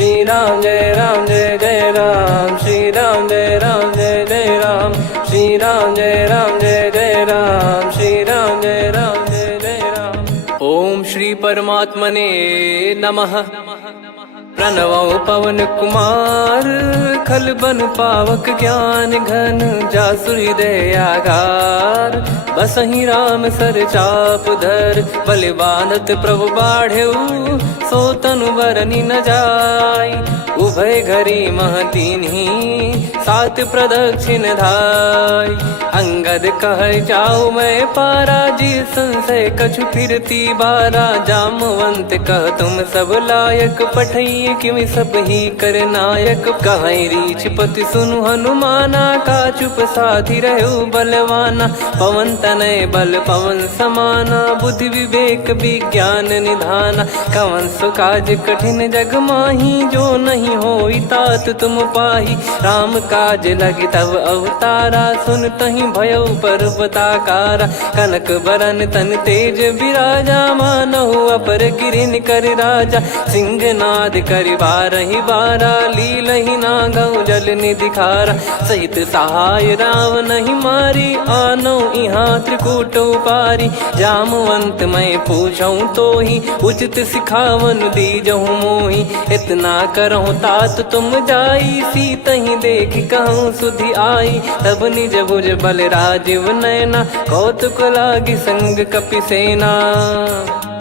श्री राम जय जय राम, श्री राम जय जय राम, श्री राम जय जय राम, श्री राम जय जय राम। ओम श्री परमात्मने नमः। प्रणवो पवन कुमार, खल बन पावक ज्ञान घन, जासु हृदय आगार। बसहि राम सर चाप धर, बल बांधत प्रभु बाढ़ेऊ, सो तनु बरनि न जाय। उभय घरी मह दीन्ही, सात प्रदक्षिण धाय। अंगद कह जाऊ मैं पारा, जी संशय कछु फिरती बारा। जामवंत कह तुम सब लायक, पठई किमि सब ही कर नायक। कहीं रीछ पति सुनु हनुमाना, का चुप साधि रहु बलवाना। पवन तनय बल पवन समाना, बुद्धि विवेक विज्ञान निधाना। कवन सो काज कठिन जग माही, जो नहीं होई तात तुम पाही। राम काज लगी तब अवतारा, सुन तहि भयउ पर्वताकारा। कनक बरन तन तेज बिराजा, मानहु अपर गिरिन कर राजा। सिंहनाद करि बारहि बारा, लीलहि नागौ जल निधि खारा। सहित सहाय रावण ही मारी, आनो इहाँ त्रिकूट उपारी। जामवंत मैं पूछऊँ तो ही, उचित सिखावन दीजहु मोहि। इतना करहु तात तुम जाई, सीतहि देख कहूँ सुधि आई। तब निज भुज बल राजीव नैना, कौतुक लागी संग कपिसेना।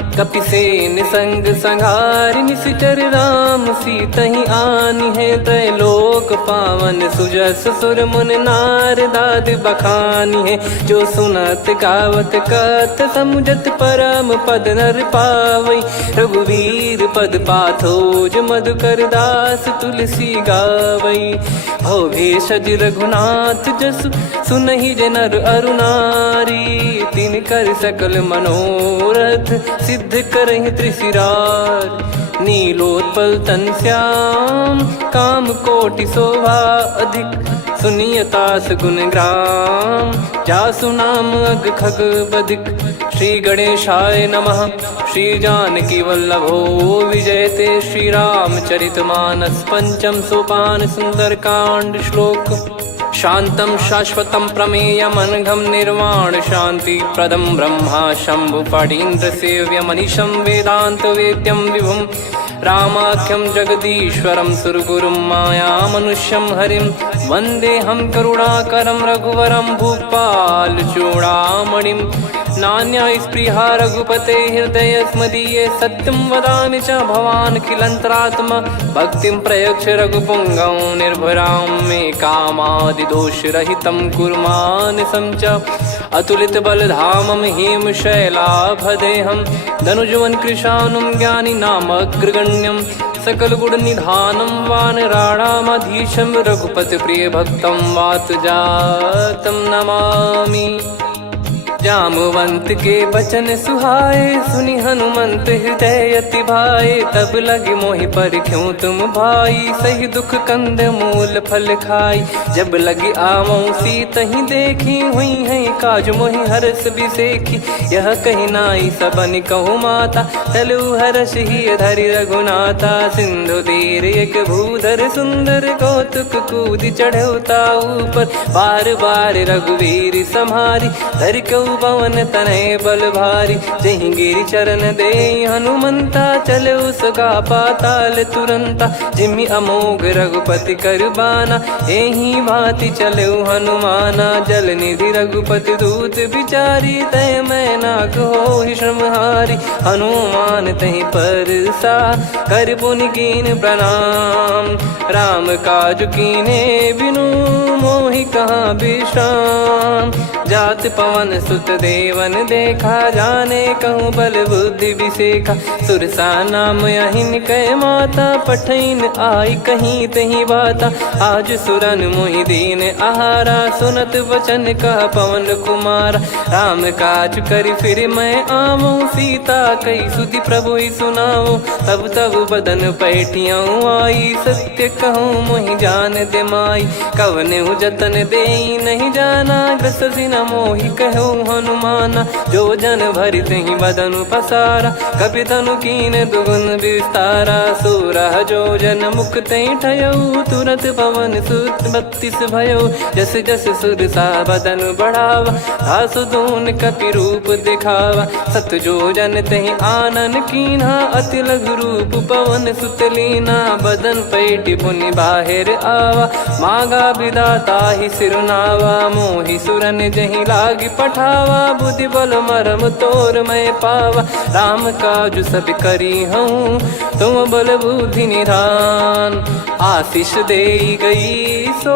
कपिसेन संग संहारि, निशिचर राम सीतहि आनि है। त्रैलोक पावन सुजस सुर मुन नार, दाद बखानी है। जो सुनत गावत कथ, समुझत परम पद नर पावई। रघुवीर पद पाथोज, मधुकर दास तुलसी गावई। भव भेषज रघुनाथ जसु, सुनहि जे नर अरु नारी। तिन कर सकल मनोरथ, सिद्ध करहि त्रिशिरार। नीलोत्पल तन श्याम, काम कोटि शोभा अधिक। सुनियतास गुण ग्राम, जासु नाम अग खग बदिक। श्री गणेशाय नमः। श्री जानकी वल्लभो विजयते, श्री रामचरित मानस। पंचम सोपान सुंदरकांड श्लोक। शांतं शाश्वतं प्रमेयमनघं, निर्वाण शांति प्रदं ब्रह्मा शंभु फणीन्द्र सेव्यमनिशं। वेदांत वेद्यं विभुं रामाख्यं जगदीश्वरं, सुरगुरुं माया मनुष्यं हरिं। वन्देऽहं करुणाकरं रघुवरं, भूपाल चूडामणिं। नान्या स्पृहा रघुपते हृदय स्मदीये, सत्यं वदामि च भवान् खिलन्तरात्मा। भक्तिं प्रयच्छ रघुपुङ्गं, निर्भरां मे कामादिदोषरहितं कुर्मानसं च। अतुलित बलधामं हेमशैलाभदेहं, धनुजवन कृशानुं ज्ञानी नामग्रगण्यं। सकल गुण निधानं वानराणामधीशं, रघुपति प्रिय भक्तं वात जातं नमामि। जामवंत के बचन सुहाए, सुनि हनुमंत हृदय अति भाए। तब लगे मोहि परख्यूं तुम भाई, सही दुख कंद मूल फल खाई। जब लगे आवऊं सीतहि देखी, हुई है काज मोहि हरस बिसेखी। यह कही नाई सबन कहु माता, चलु हरष ही धरि रघुनाथा। सिंधु तीर एक भूधर सुंदर, कौतुक कूदि चढ़ौता ऊपर। बार बार रघुवीर सम्हारी, धरि कऊ पवन तनय बल भारी। जहि गिरि चरण दे हनुमंता, चले उसका पाताल तुरंता। जिमि अमोघ रघुपति कर बाना, एहि भांति चले हनुमाना। जल निधि रघुपति दूत बिचारी, तय मैं नाक होहि श्रमहारी। हनुमान तहि परसा, कर पुनि कीन प्रणाम। राम काज कीने बिनु, मोहि कहाँ विश्राम। जात पवन सुत देवन देखा, जाने कहूँ बल बुद्धि विसेखा। सुरसा नाम अहिन कै माता, पठैन आई कहीं तहीं बाता। आज सुरन मोहि दीन आहारा, सुनत वचन कह पवन कुमारा। राम काज करि फिर मैं आवऊं, सीता कई सुधि प्रभु ही सुनाऊं। तब तब बदन पैठियाँ आई, सत्य कहूँ मोहि जान दे माई। कवने जतन दे नहीं जाना, ग्रसि न मोहि कहो हनुमाना। जो जन भरि तहि बदनु पसारा, कपि तनु कीन दुगुन विस्तारा। सोरह जो जन मुख तहि ठयऊ, तुरत पवन सुत 32 भयऊ। जस जस सुर सा बदन बढ़ावा, आसु दून कपि रूप दिखावा। सत जो जन तहि आनन कीन्हा, अति लघु रूप पवन सुत लीना। बदन पैटि पुनि बाहिर आवा, मागा विधाता ही सिरुनावा। मोहि सुरन जहि लागी पठावा, बुद्धि बल मरम तोर मैं पावा। राम काजु सब करी हूँ, तुम बल बुद्धि निधान। आशीष देई गई सो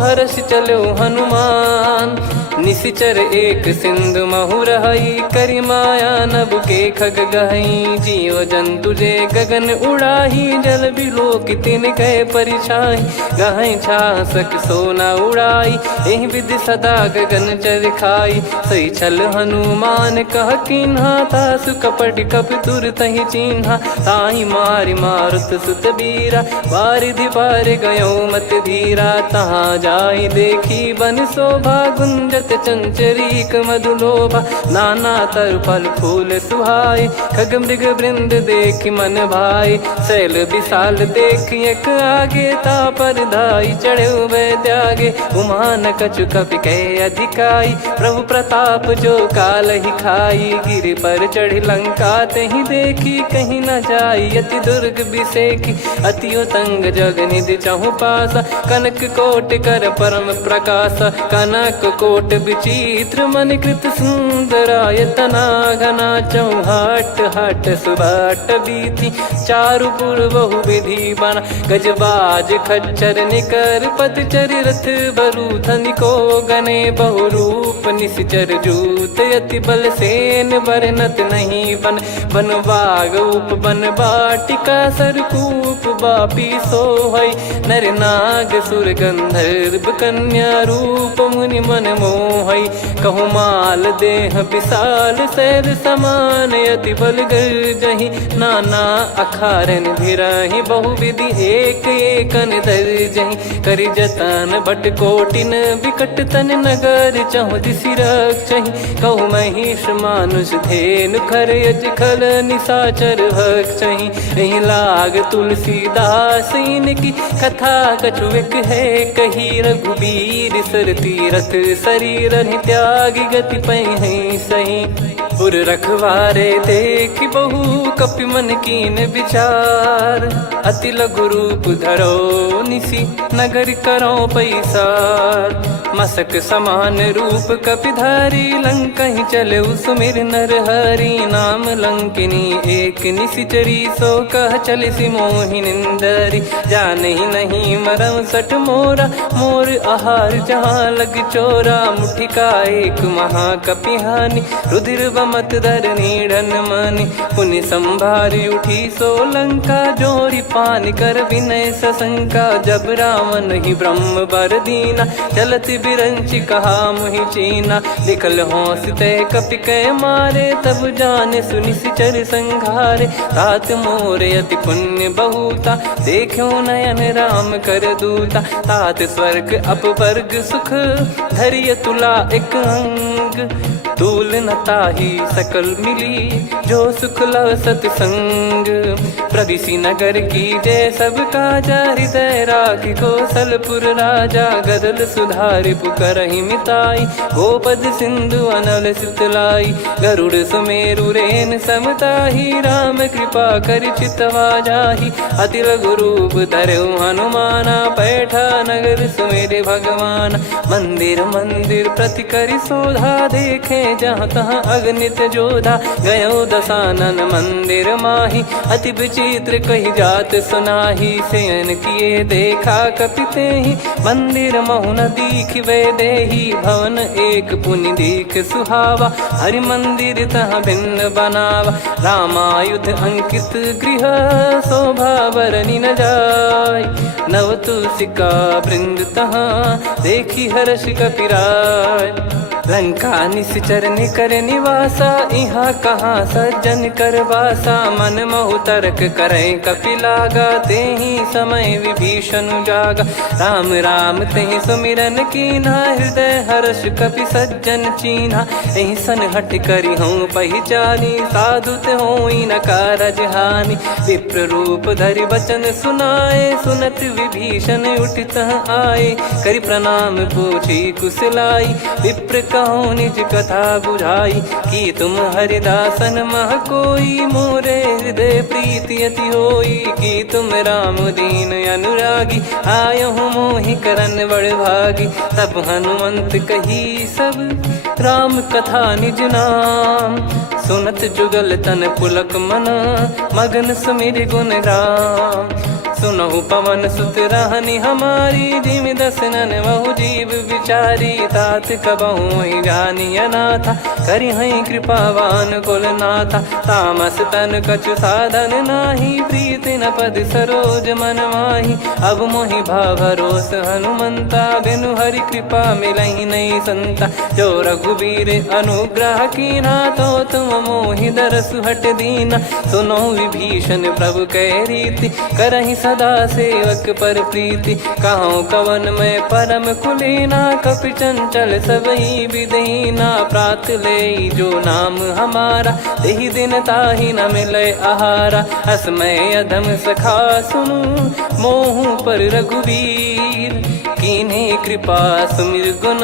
हर्ष चलो हनुमान। निशिचर एक सिंधु महु रहई, करि माया नभ के खग गहई। जीव जंतु जे गगन उड़ाही, जल बिलोक तिन कह परिछाई। गहई छासक सोना उड़ाई, एहि विधि सदा गगन चर खाई। सही छल हनुमान कह कीन्हा, तासु कपट कपि तुर तहि चिन्हा। ताहि मारि मारुत सुत बीरा, वारिधि पार गयो मत धीरा। तहाँ जाई देखी बन शोभा, गुंजत चंचरीक मधुलोभा। नाना तर फल फूल सुहाई, खग मृग वृंद देखि मन भाई। शैल विशाल देखि एक आगे, तापर धाई चढ़े वै त्यागे। उमा न कछु कपि कह अधिकाई, प्रभु प्रताप जो काल ही खाई। गिरि पर चढ़ी लंका तहि देखी, कहीं न जाई अति दुर्ग बिसेकी। अति उतंग जग निधि चहु पासा, कनक कोट कर परम प्रकाशा। कनक कोट विचित्र मन कृत सुंदरायतना। घना चौहाट हाट सुबाट बीती, चारुपुर बहु विधि बना। गजबाज खच्चर निकर पतचर, रथ बरु धनिको गने। बहु रूप निशिचर जूत, अति बल सेन बरनत नहीं बन। बन बाग उप बन बाटिका, सरकूप बापी सोहई। नर नाग सुर गंधर्व कन्या, रूप मुनि मन मोहई। कहु माल देह विशाल, शैल समान अति बल गर्जहि। नाना अखारन भिरहि, बहु विधि एक एकन दर्जहि। करि जतन बट कोटिन, विकट तन नगर चहु दिसि रक्षहि। कहु महिष मानुष धेनु, खर यज खल निशाचर भक्षहि। एहि लाग तुलसीदास इनकी, कथा कछु एक है कही। रघुबीर सर तीरथ शरीर, त्यागी गति पै सही। उर रखवारे देखि बहु, कपि मन कीन विचार। अति लघु रूप धरो निसी, नगर करो पैसार। मसक समान रूप कपि धारी, लंकहि चले सुमिर नर हरि। नाम लंकिनी एक निशिचरी, सो कह चलिसि मोहि निंदरी। जानहि नहीं मरम सठ मोरा, मोर आहार जहाँ लग चोरा। मुठिका एक महाकपि हानि, रुधिर बमत धरनी ढन मानि। पुनि संभारी उठी सो लंका, जोरी पान कर विनय सशंका। जब रावण ही ब्रह्म बर दीना, चलति बिरंचि कहा मुहि चीना। लिखल होंस ते कपि कै मारे, तब जाने सुनि सिचर संघारे। तात मोर अति पुण्य बहुता, देखो नयन राम कर दूता। तात स्वर्ग अपवर्ग सुख, धरिय तुला एक अंग। तूल न ताहि सकल मिली, जो सुख लव सतसंग। प्रदिशि नगर की जय सब काजा, हृदय राखि कौशलपुर राजा। गदल सुधारि पुकारहि मिताई, गोपद सिंधु अनल सितलाई। गरुड़ सुमेरु रेन समताहि, राम कृपा करि चितवा जाहि। अति लघु रूप धरऊ हनुमाना, पैठा नगर सुमेरे भगवान। मंदिर मंदिर प्रति करि शोधा, देखे जहाँ तहाँ अगणित जोधा। गयो दशानन मंदिर माही, अति विचित्र कही जात सुनाही। शयन किए देखा कपि तेहि, मंदिर महु न दीख वे देही। भवन एक पुनि दीख सुहावा, हरि मंदिर तहाँ भिन्न बनावा। रामायुध अंकित गृह, शोभा बरनि न जाय। नव तुलसी का वृंद तहाँ, देखी हर्ष कपिराय। लंका निश्चर निकर निवासा, इहाँ कहाँ सज्जन कर वासा। मन महु तर्क करें कपिलागा, तेहि समय विभीषण जागा। राम राम तेहि सुमिरन कीन्हा, हृदय हर्ष कपि सज्जन चीन्हा। एहि सन हट करी हूँ पहिचानी, साधु ते होई न कारज हानि। विप्र रूप धरि बचन सुनाए, सुनत विभीषण उठित आए। करि प्रणाम पूछी कुशलाई, विप्र कहो निज कथा बुझाई। कि तुम हरिदासन मह कोई, मोरे हृदय प्रीति अति होई। कि तुम राम दीन अनुरागी, आयहु मोहि करन बड़ भागी। तब हनुमंत कही सब राम कथा निज नाम, सुनत जुगल तन पुलक मना, मगन सुमिर गुण राम। सुनहु पवन सुत रहनी हमारी, जिमि दसनन महु जीव विचारी। तात कबहु ही जानी अनाथा, करि हई कृपावान कुल नाथा। तामस तन कछु साधन नाही, प्रीति न पद सरोज मन माही। अब मोहि भाव भरोस हनुमंता, बिनु हरि कृपा मिलहि नहीं संता। जो रघुबीर अनुग्रह कीना, तो तुम मोहि दरसु हट दीना। सुनो विभीषण प्रभु कह रीति, करहि सदा सेवक पर प्रीति। कहूँ कवन में परम कुलीना, कपि चंचल सबई विदहीना। प्रात ले जो नाम हमारा, तेहि दिन ताहि न मिले आहारा। असमय अधम सखा सुनु, मोहु पर रघुवीर। कीन्हे कृपा सुमिर गुण,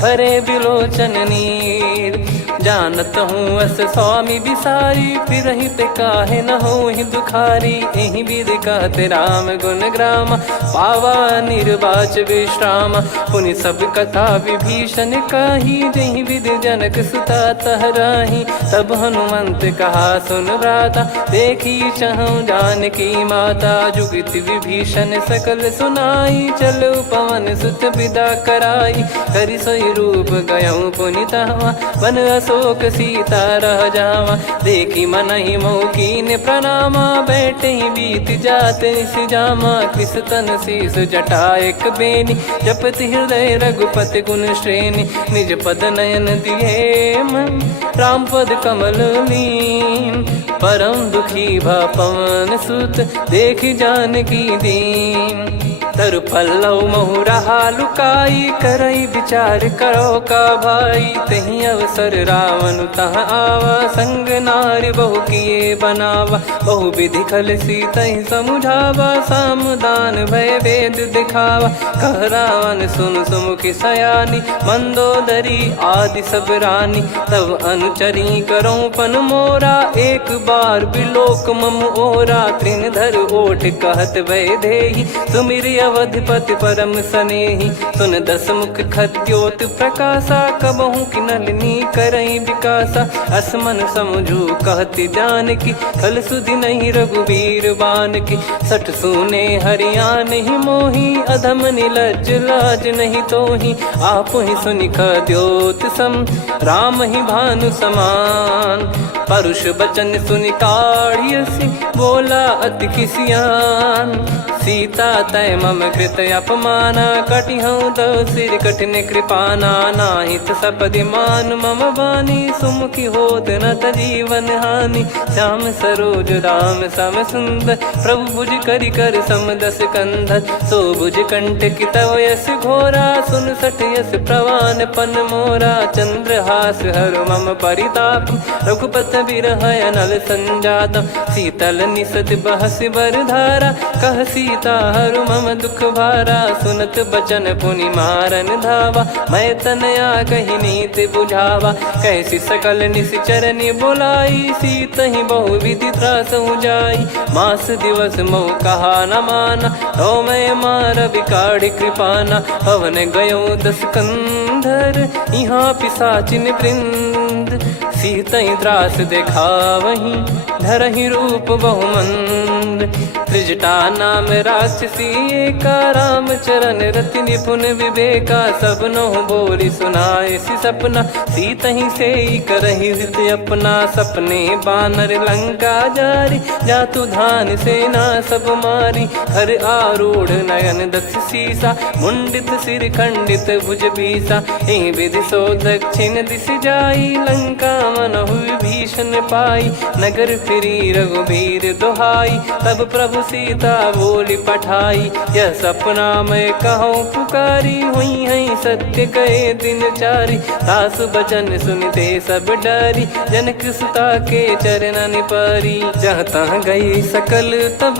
भरे बिलोचन नीर। जानत हूँ अस स्वामी बिसारी, फिरहित काहे न होहि दुखारी। एहि विधि कहते राम गुण ग्राम, पावा निर्वाच विश्राम। पुनि सब कथा विभीषण काही, जहि विधि जनक सुता तहराही। तब हनुमंत कहा सुन भ्राता, देखी चहु जानकी माता। जुगित विभीषण सकल सुनाई, चलो पवन सुत विदा कराई। करि सोई रूप गयऊँ पुनितवा, बन अशोक सीता रह जावा। देखी मनहि मोह कीन्ह प्रणामा, बैठे ही बीत जात निस जामा। कृस तन शीस जटा एक बेनी, जपति हृदय रघुपति गुण श्रेणी। निज पद नयन दिए मन, राम पद कमल लीन। परम दुखी भा पवन सुत, देखि जानकी दीन। तरु पल्लव महु रहा लुकाई, करई विचार करो का भाई। तही अवसर रावण तहाँ आवा, संग नारी बहु किए बनावा। बहु विधि खल सीतहि समुझावा, सामदान भय वेद दिखावा। कह रावण सुन सुमुखी सयानी, मंदोदरी आदि सब रानी। तब अनुचरी करो पन मोरा, एक बार बिलोक मम ओरा। तृण धर ओठ कहत भय देहि, सुमिरि अवधिपति परम सनेहि। सुन दस मुख खद्योत प्रकाशा, कबहु कि नलिनी करई विकासा। असमन समझू कहति जानकी, खल सुधि नहीं रघुबीर बानकी। सठ सूने हरियाण ही मोही, अधम निलज्ज लाज नहीं तोही। आप ही सुनि खद्योत सम, राम ही भानु समान। परुष बचन सुनि काढ़ियसि, बोला अति किसियान। सीता तय मम कृत अपमाना, कटिहऊँ तो सिर कठिन कृपाना। नाहित सपदि मान मम बानी, सुमुखी होत न जीवन हानि। श्याम सरोज राम सम सुंदर, प्रभु भुज करि कर सम दस कंधर। सो भुज कंठ की तव यस घोरा, सुन सठ यस प्रवान पन मोरा। चंद्रहास हर मम परिताप, रघुपत बिरह अनल संजात। शीतल निसत बहस बर धारा, कह सीता हरु मम दुख भारा। सुनत बचन पुनि मारन धावा, मैं तनया कही नीति बुझावा। कैसी सकल निश्चरनि बुलाई, सीतहि बहु विधि त्रासहु जाई। मास दिवस मोह कहा न माना, तो मैं मार बिकाढ़ कृपाना। हवन गयो दस कंधर, यहाँ पिशाचिन वृंद। सीतहि त्रास देखावहीं, धरहि रूप बहुमंद। त्रिजटा नाम राक्षसी एका, राम चरण रति निपुण विवेका। सब नोह बोली सुनाए सी सपना, सीत ही से करही हित अपना। सपने बानर लंका जारी, जातु धान सेना सब मारी। हर आरूढ़ नयन दक्ष सीसा, मुंडित सिर खंडित भुज बीसा। एहि विधि सो दक्षिण दिश जाई, लंका मनहु विभीषण पाई। नगर फिरी रघुबीर दुहाई, तब प्रभु सीता बोली पठाई। यह सपना मैं कहूँ पुकारी, हुई है सत्य कहे दिन चारी। सासु बचन सुनते सब डरी, जनक सुता के चरण परी। जहाँ तहाँ गई सकल तब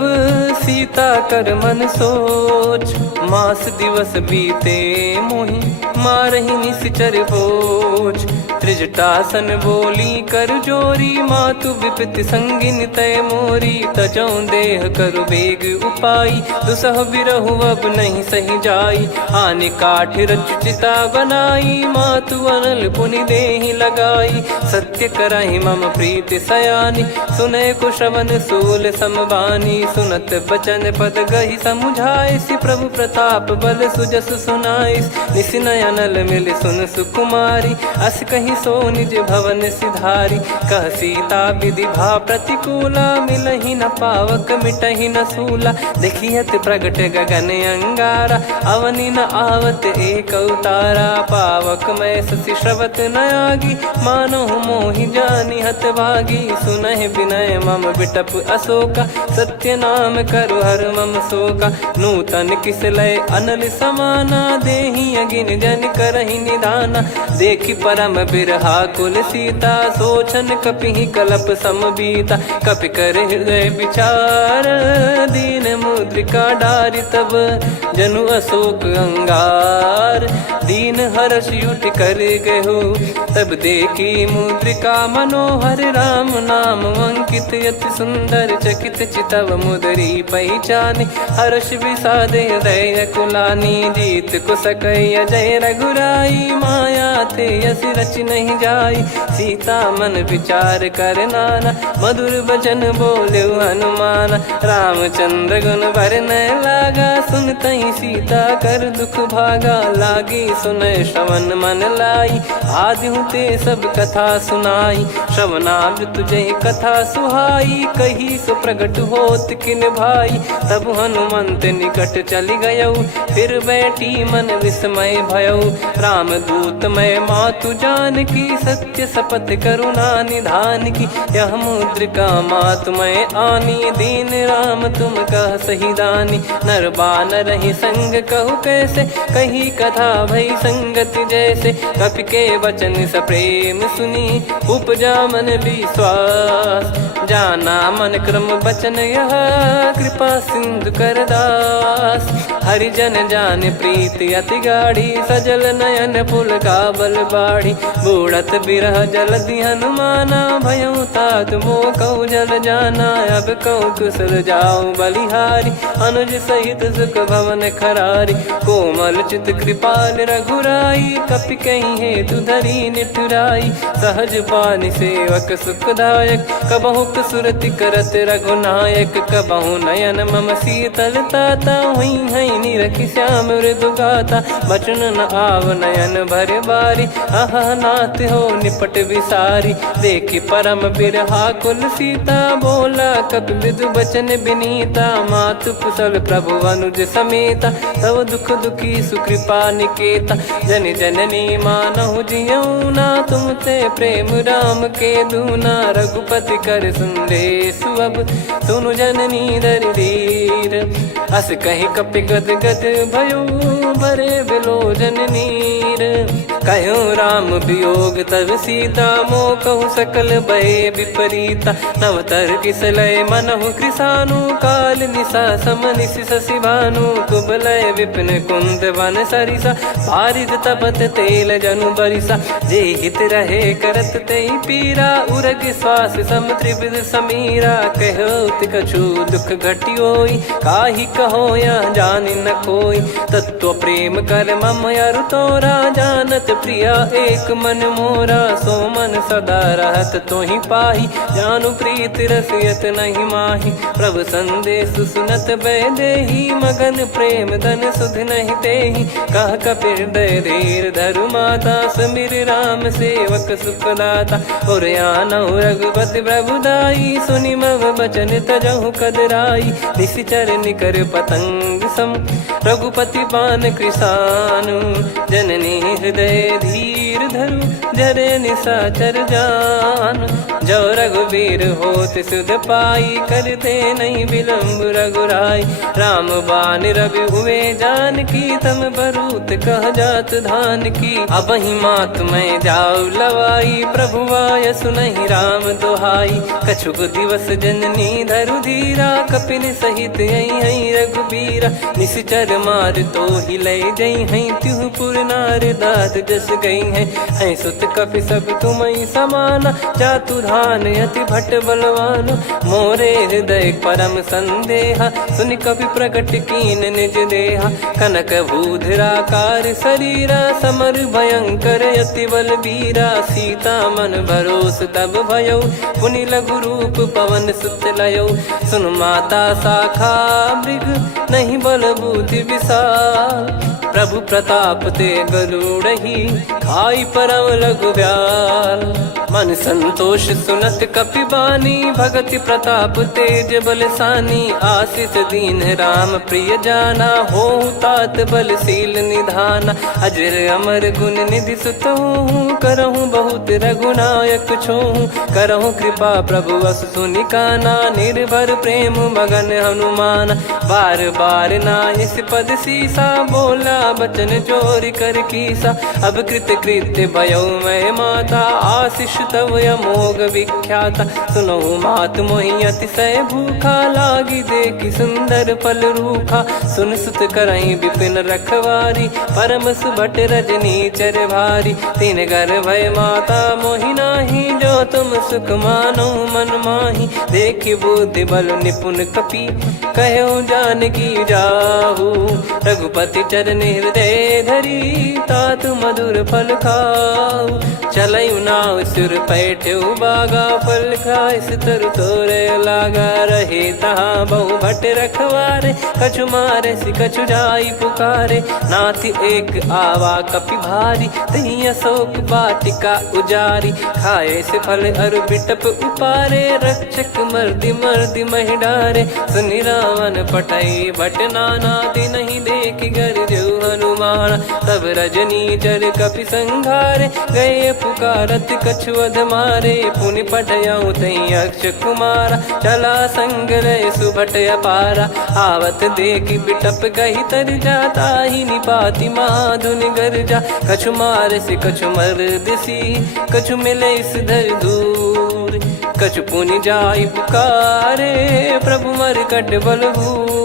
सीता कर मन सोच। मास दिवस बीते मोहि मारहि निश्चर भोज। त्रिजटासन बोली कर जोरी, मातु विपति संगिन तय मोरी। तजौ देह करु बेग उपाई, दुसह बिरहु अब नहीं सही जाई। आने काठ रचिता बनाई, मातु अनल पुनि देहि लगाई। सत्य कराहि मम प्रीति सयानी, सुनै को श्रवण सूल समबानी। सुनत बचन पद गहि समुझाए, सि प्रभु प्रताप बल सुजस सुनाइस। निस नयनल मिल सुन सुकुमारी, अस कहि सो निज भवन सिधारी। कह सीता विधि भा प्रतिकूला, मिलहि न पावक मिटहि न सूला। देखियत प्रगट गगन अंगारा, अवनि न आवत एक अवतारा। पावक मैं ससि श्रवत न आगी, मानो मोहि जानि हत भागी। सुनहि विनय मम बिटप अशोका, सत्य नाम करु हर मम शोका। नूतन किस लय अनल समाना, देहि अगिन जन करहि निधाना। देखि परम बिरहा कुल सीता, सोचन कपिहि कलप समबीता। कपि कर हृदय विचार, दीन मुद्रिका डारि तब। जनु अशोक अंगार, दीन हर्ष युट कर गहु। तब देखी मुद्रिका मनोहर, राम नाम अंकित अति सुंदर। चकित चितव मुदरी पहचानी, हर्ष विषाद हृदय कुलानी। जीत को सकय अजय रघुराई, माया ते यस रच नहीं जाई। सीता मन विचार कर नाना, मधुर वचन बोले हनुमान। रामचंद्र गुण बरनय लागा, सुनतहि सीता कर दुख भागा। लागी सुनय श्रवण मन लाई, आदिहु ते सब कथा सुनाई। श्रवणाब तुझे कथा सुहाई, कही सो प्रगट होत किन भाई। तब हनुमंत निकट चली गयौ, फिर बैठी मन विस्मय भयौ। राम दूत मैं मातु जान की, सत्य शपथ करुणा निधान की। यह मुद्रिका मातु मैं आनी, दीन राम तुम कह सही दानी। नर बानर ही संग कहु कैसे, कही कथा भई संगति जैसे। कपि के वचन सप्रेम सुनी, उपजा मन विश्वास। जाना मन क्रम बचन यह, कृपा सिंधु कर दास। हरिजन जान प्रीति अति गाढ़ी, सजल नयन पुल काबल बाढ़ी। बूढ़त बिरह जलधि हनुमाना, भयउ तात मोह कहु जल जाना। अब कहु कुशल जाऊ बलिहारी, अनुज सहित सुख भवन खरारी। कोमल चित कृपाल रघुराई, कपि कहीं हेतु धरी निठुराई। सहज पानि सेवक सुखदायक, कबहु सुरति करत रघुनायक। कबहु नयन मम शीतल ताता, हुई है निरखि श्याम मृदु गाता। बचन न आव नयन भर बारी, अह नाथ हो निपट विसारी। देखि परम बिरहा कुल सीता, बोला कपि मृदु बचन बिनीता। मातु कुशल प्रभु अनुज समेता, तव दुख दुखी सुकृपा निकेता। जन जननी मानहु जियऊ ना, तुम ते प्रेम राम के दूना। रघुपति कर सुंदेशु अब, सुनु जननी दर धीर। अस कहि कपि गद गद भयो, भरे बिलोचन नीर। कहूँ राम वियोग तब सीता, मोह कहूँ सकल भय विपरीता। नवतर किसलय मनहु कृसानु, काल निशा समनिश शशि भानु। कुबलय विपिन कुंद वन सरिसा, पारिद तपत तेल जनु बरिसा। जे हित रहे करत ते पीरा, उरग श्वास सम त्रिविध समीरा। कहत कछु दुख घटियोई, काहि कहो या जानि न कोई। तत्व प्रेम कर मम अरु तोरा, जानत प्रिया एक मन मोरा, सो मन सदा रहत तो ही पाही। जानु प्रीत रसियत नहीं माही, प्रभु संदेश सुनत बैदेही। मगन प्रेम धन सुध नहीं तेही, कह कपिर दय धीर धरु माता। समीर राम सेवक सुखदाता, और आनौ रघुपति प्रभुदाई। सुनि मम बचन तजहु कदराई, निशिचर निकर पतंग सम। रघुपति पान कृसानु, जननी हृदय धीर धरु। जरे निशाचर जान, जो रघुवीर होत सुध पाई। करते नहीं विलम्ब रघुराई, राम बान रवि हुए जानकी। तम बरूत कह जात धान की, अब ही मात मैं जाऊ लवाई। प्रभु आय सुनहि राम दुहाई, कछुक दिवस जननी धरु धीरा। कपिन सहित यही रघुबीरा, निश्चर मार तो ही लय जई हैं। त्युह पुर नार दात जस गई हैं, सुत कपि सब तुमई समाना। जातु धान अति भट बलवान, मोरे हृदय परम संदेहा। सुनि कपि प्रकट कीन निज देहा, कनक भूधराकार शरीरा। समर भयंकर अति बल बीरा, सीता मन भरोस तब भयो। पुनि लघु रूप पवन सुत लयो, सुन माता शाखा मृग नहीं बल बुद्धि विशाल। प्रभु प्रताप ते गरुड़ही, खाई परम लघु ब्याल। मन संतोष सुनत कपि बानी, भगति प्रताप तेज बलसानी। आशीष दीन राम प्रिय जाना, होहु तात बलशील निधाना। अजर अमर गुण निधि सुतहु, करहु बहुत रघुनायक छोहु। करहु कृपा प्रभु अस सुनि काना, निर्भर प्रेम मगन हनुमान। बार बार नायस पद सीसा, बोला बचन चोरी कर कीसा। अब कृत कृत्य भयो मैं माता, आशीष तव अमोघ विख्याता। सुनहु मात मोहि अतिशय भूखा, लागी देखी सुंदर फल रूखा। सुन सुत करहीं विपिन रखवारी, परम सुभट रजनी चर भारी। तीन घर भय माता मोहि नाही, जो तुम सुख मानो मन माही। देखि बुद्धि बल निपुण कपि, कहो जानकी जाहू। रघुपति चरण हृदय धरी, तात मधुर फल खाऊ। चलऊ नाव सुर पैठ्यु बागा, फल खाइस तरु तोरे लागा। रहे तहाँ बहु भट रखवारे, कछु मारे सि कछु जाई पुकारे। नाथ एक आवा कपि भारी, तही अशोक वाटिका उजारी। खाए से फल अर बिटप उपारे, रक्षक मर्दि मर्दि महि डारे। सुनि रावण पटई भट नाना, तिनहि देख गर जो हनुमान। तब रजनी चर कपि संघारे, गए पुकारत कछु अध मारे। पुनि पटयऊ तई अक्ष कुमारा, चला संग रय सुभट अपारा। आवत देखि बिटप कही तर जाता, ही निपाति माधुनि गर्जा। कछु मार से कछु मर दिसी, कछु मिले इस धर दूर। कछु पुनि जाई पुकारे, प्रभु मर कट बलभूर।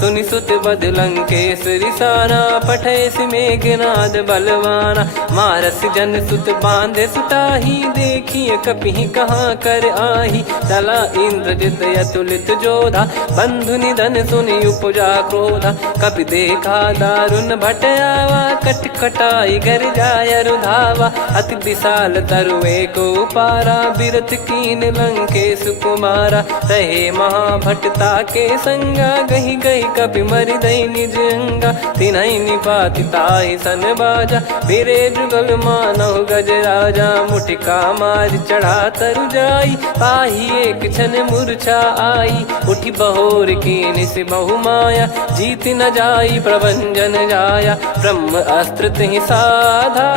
सुनि सुत बद लंकेश्वरी साना, पठय सि मेघनाद बलवाना। मारस जन सुत बांधे सुताही, देखिए कपि कहाँ कर आही। चला इंद्रजित अतुलित जोधा, बंधु निधन सुनि उपजा क्रोधा। कपि देखा दारुण भट आवा, कट कटाई घर जाय रुधावा। अति विशाल तरुए को पारा, बिरथ कीन लंकेश कुमारा। रहे महाभटता के संगा, गही गही कपि मरि दई निज अंगा। तिन्हि निपाति ताहि सन बाजा, बिरे जुगल मानव गज राजा। मुटिका मार चढ़ा तरु जाई, पाही एक क्षण मूर्छा आई। उठी बहोर कीन से बहु माया, जीत न जाई प्रभंजन जाया। ब्रह्म अस्त्र तिहि साधा,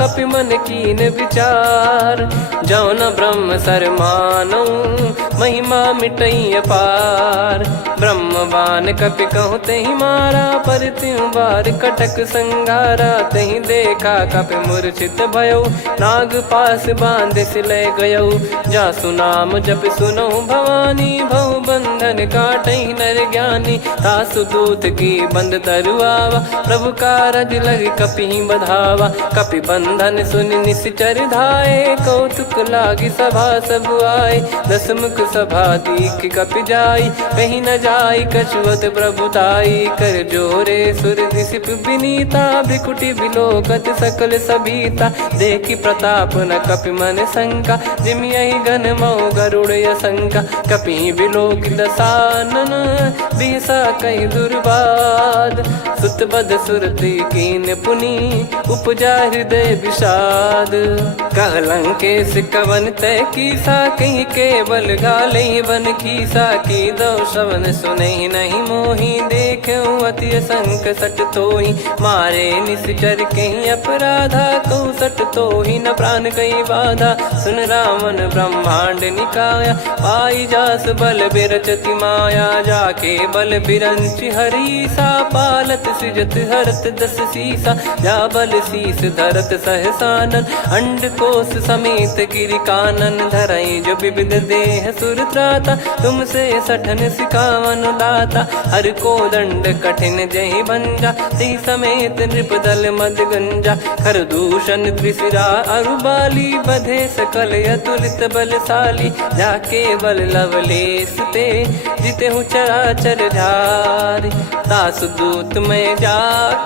कपि मन कीन विचार। जौ न ब्रह्म सर मानौ, महिमा मिटई अपार। ब्रह्म बान कपि कहु तहि मारा, पर त्यों बार कटक संगारा। तहि देखा कपि मूर्छित भयो, नाग पास बांध सिलय गयो। जासु नाम जप सुनहु भवानी, भव बंधन काटहि नर ज्ञानी। तासु दूत की बंद तरुआवा, प्रभु कारज लग कपि बधावा। कपि बंधन सुनि निश्चर धाये, कौतुक लागी सभा सब आए। दस मुख सभा दीख कपि जाई, कहीं न जाई कछुअत प्रभुताई कर जोरे सुर दिसिप विनीता भ्रिकुटी बिलोकत सकल सबीता देखी प्रताप न कपि मन शंका जिमि यही गण मऊ गरुड़ असंका कपि बिलोक दसानन बिहसा कहीं दुर्बाद सुत बद सुरति कीन पुनी उपजा हृदय विषाद कहलंकेश कवन तय कीसा कहीं केवल गाले बन कीसा की दो श्रवण सुने नहीं मोही देखे अति संक सट तोही मारे निश्चर कहीं अपराधा कहूँ सट तोही न प्राण कहीं बाधा सुन रावण ब्रह्मांड निकाया पाई जास बल बिरचति माया जाके बल बिरंच हरीसा पालत सृजत हरत दस सीसा जा बल शीस धरत सहसानन अंड कोश समेत गिरि कानन धरई जो विविध देह सुर त्राता तुमसे सठन सिखावन दाता हर को दंड कठिन जहि बंजा ती समेत नृपदल मद गंजा खर दूषण त्रिशिरा अरुबाली बधे सकल अतुलित बलशाली जाके बल लवलेस ते जिते हूँ चराचर झारी दास दूत में जा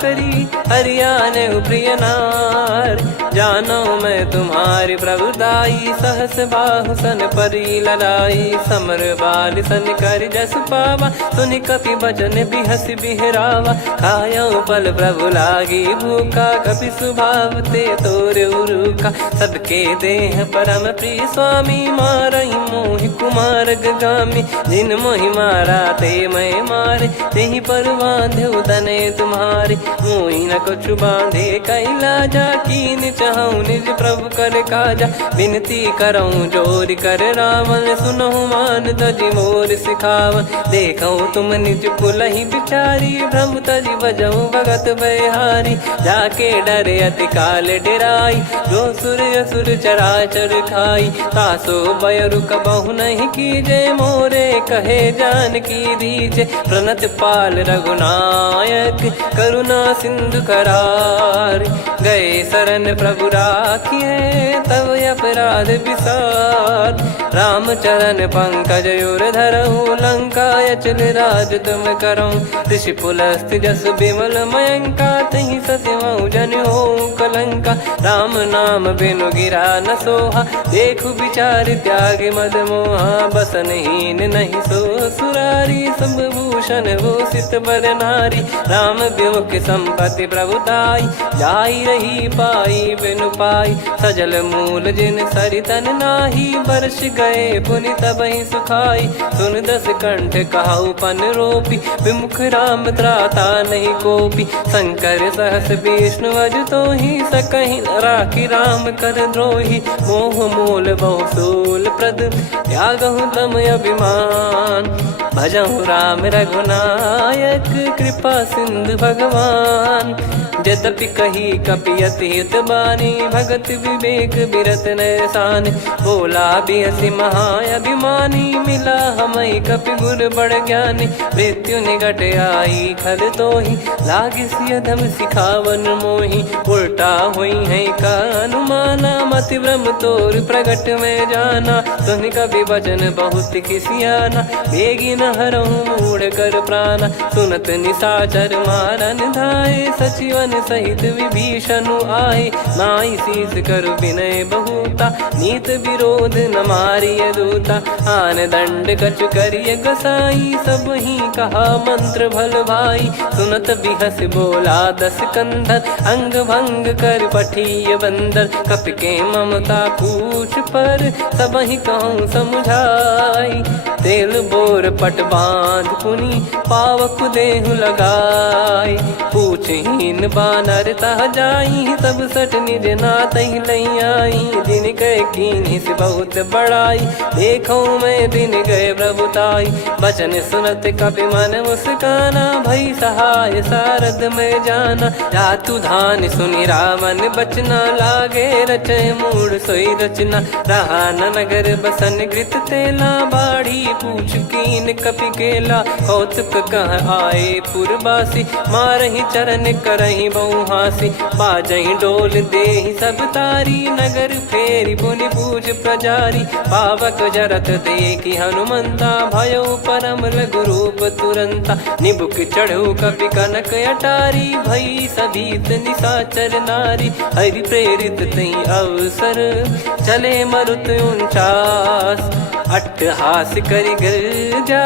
करी हरियाने प्रिय नार जानो मैं तुम्हारी प्रभुदाई सहस बाहु सन परी लड़ाई समर बाल सन कर जस पावा सुनि कपि भजन बिहस बिहरावा खायो पल प्रभु लागी भूखा कपि स्वभाव ते तोर उरुका सबके देह परम प्रिय स्वामी मारई मोहि कुमार गामी जिन मोहि मारा ते मैं मारे तेहि पर बांधे उदने तुम्हारे मोहि न कुछ बांधे कैला जा कीन चाहूं निज प्रभु कर काजा विनती करऊं जोर कर रावण सुनहु मान तजि मोर सिखावन देखऊं तुम निज कुलहि बिचारी भ्रम तजि बजऊं भगत बहारी जाके डरे अति काल डेराई जो सुर असुर चराचर खाई तासो बयरु कबहु नहीं कीजे मोरे कहे जान की दीजे प्रणत पाल रघुनायक करुणा सिंधु करार गए शरण प्रभु राखिए तब अपराध विसार राम चरण पंकज उर धरहु लंका अचल राज तुम करऊं ऋषि पुलस्त जस विमल मयंका तहि ससिमऊ जन हो कलंका राम नाम बिनु गिरा न सोहा देखु विचार त्याग मद मोहा बसनहीन नहीं सो सुरारी सब भूषण भूषित बर नारी राम विमुख संपत्ति प्रभुताई जाई रही पाई बिनु पाई सजल मूल जिन सरितन नाही वर्ष गए पुनि तबहि सुखाई सुन दस कंठ कहाऊ पन रोपी विमुख राम त्राता नहीं कोपी शंकर सहस विष्णु अज तो ही सकहि राखी राम कर द्रोही मोह मूल बहुसूल प्रद त्यागहु तम अभिमान भजहु राम रघुनायक कृपा सिंधु भगवान यद्यपि कही कपियति हित बानी भगत विवेक बिरत नैसान बोला बिहसी महाअभिमानी मिला हमई कपि गुर बड़ ज्ञानी मृत्यु निकट आई खल तो ही लागिस यधम सिखावन मोही उल्टा हुई है का अनुमाना मति ब्रह्म तोर प्रगट में जाना सुन कभी वचन बहुत किसियाना बेगी न हरहु मूढ़ कर प्राणा सुनत निशाचर मारन धाये सचिवन सहित विभीषणु आए नाई शीस कर विनय बहुता नीत विरोध न मारिय दूता आन दंड कछु करिय गसाई सब ही कहा मंत्र भल भाई सुनत बिहस बोला दस कंधर अंग भंग कर पठिय बंदर कपि के ममता पूछ पर सब ही कहूँ समझाई तेल बोर पट बांध पुनि पावक देहु लगाई पूछहीन बानर तह जाई तब सट निज नाथ लई आई दिन गए कीन्ही से बहुत बड़ाई देखो मैं दिन गए प्रभुताई बचन सुनत कपि मन मुस्काना भई सहाय सारद में जाना जातु धान सुनि रावण बचना लागे रचय मूड सोई रचना रहा न नगर बसन कृत तेला बाड़ी पूछ कीन कपि केला, कौतुक कह आए पुरबासी, मारहि चरण करहि बहु हासी, बाजहि डोल देहि सब तारी, नगर फेरी पुनि पूज प्रजारी, पावक जरत देखि हनुमंता, भयो परम लघु रूप तुरंता, निबुक चढ़ऊ कपि कनक अटारी, भई सभीत निशाचर नारी, हरि प्रेरित तई अवसर, चले मरुत 49, अट्टहास करि गर्जा,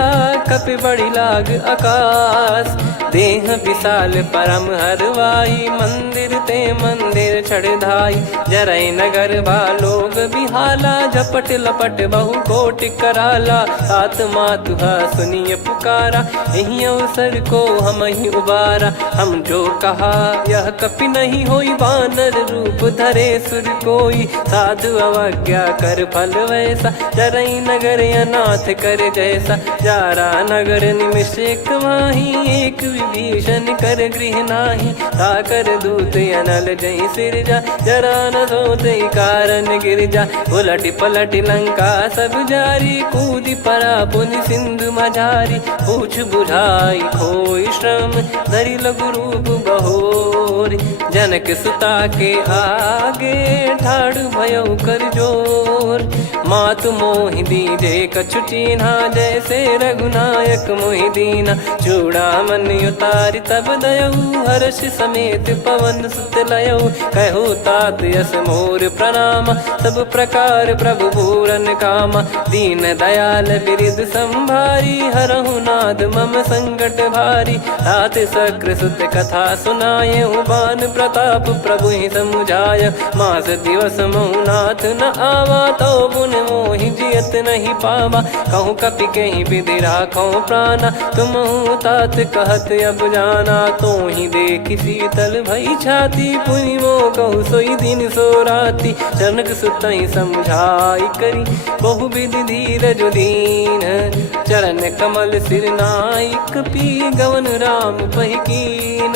कपि बड़ी लाग आकाश, देह विशाल परम हरवाई, मंदिर ते मंदिर चढ़धाई, जरई नगर बालोग बिहाला, झपट लपट बहु कोटि कराला, सात मातुहा सुनिय पुकारा, यही अवसर को हम ही उबारा, हम जो कहा यह कपि नहीं होई, वानर रूप धरे सुर कोई, साधु अवज्ञा कर फल वैसा, जरई नगर अनाथ कर जैसा, जारा नगर निमिष एक माही, एक विभीषण कर गृह नाही, ताकर दूत अनल जय सिरजा, जरा न सोते कारण गिरजा, उलट पलट लंका सब जारी, कूदी परा पुनि सिंधु मझारी, पूछ बुझाई खोई श्रम, धरि लघु रूप बहोरी, जनक सुता के आगे, ठाड़ भयो कर जोर, मातु मोहि दीजे कछु चीन्हा, जैसे रघुनायक मोहि दीना, चूड़ामन उतारि तब दयऊ, हर्ष समेत पवन सुत लयऊ, कहो तात यस मोर प्रणाम, सब प्रकार प्रभु पूरन कामा, दीन दयाल बिरिद संभारी, हरहु नाद मम संकट भारी, तात सक्र सुत कथा सुनाये, बान प्रताप प्रभु ही समुझाय, मास दिवस महु नाथ न आवा, तो पुन मोहि जियत नहीं पावा, कहूँ कपि कहीं विधि राखो प्राणा, तुम तात कहत अब जाना, तो ही देखी शीतल भई छाती, पुनि मो कहु सोई दिन सो राती, जनक सुतहि समझाई करी, बहु विधि धीरज दीन, चरण कमल सिर नाई, कपि गवन राम पहि कीन,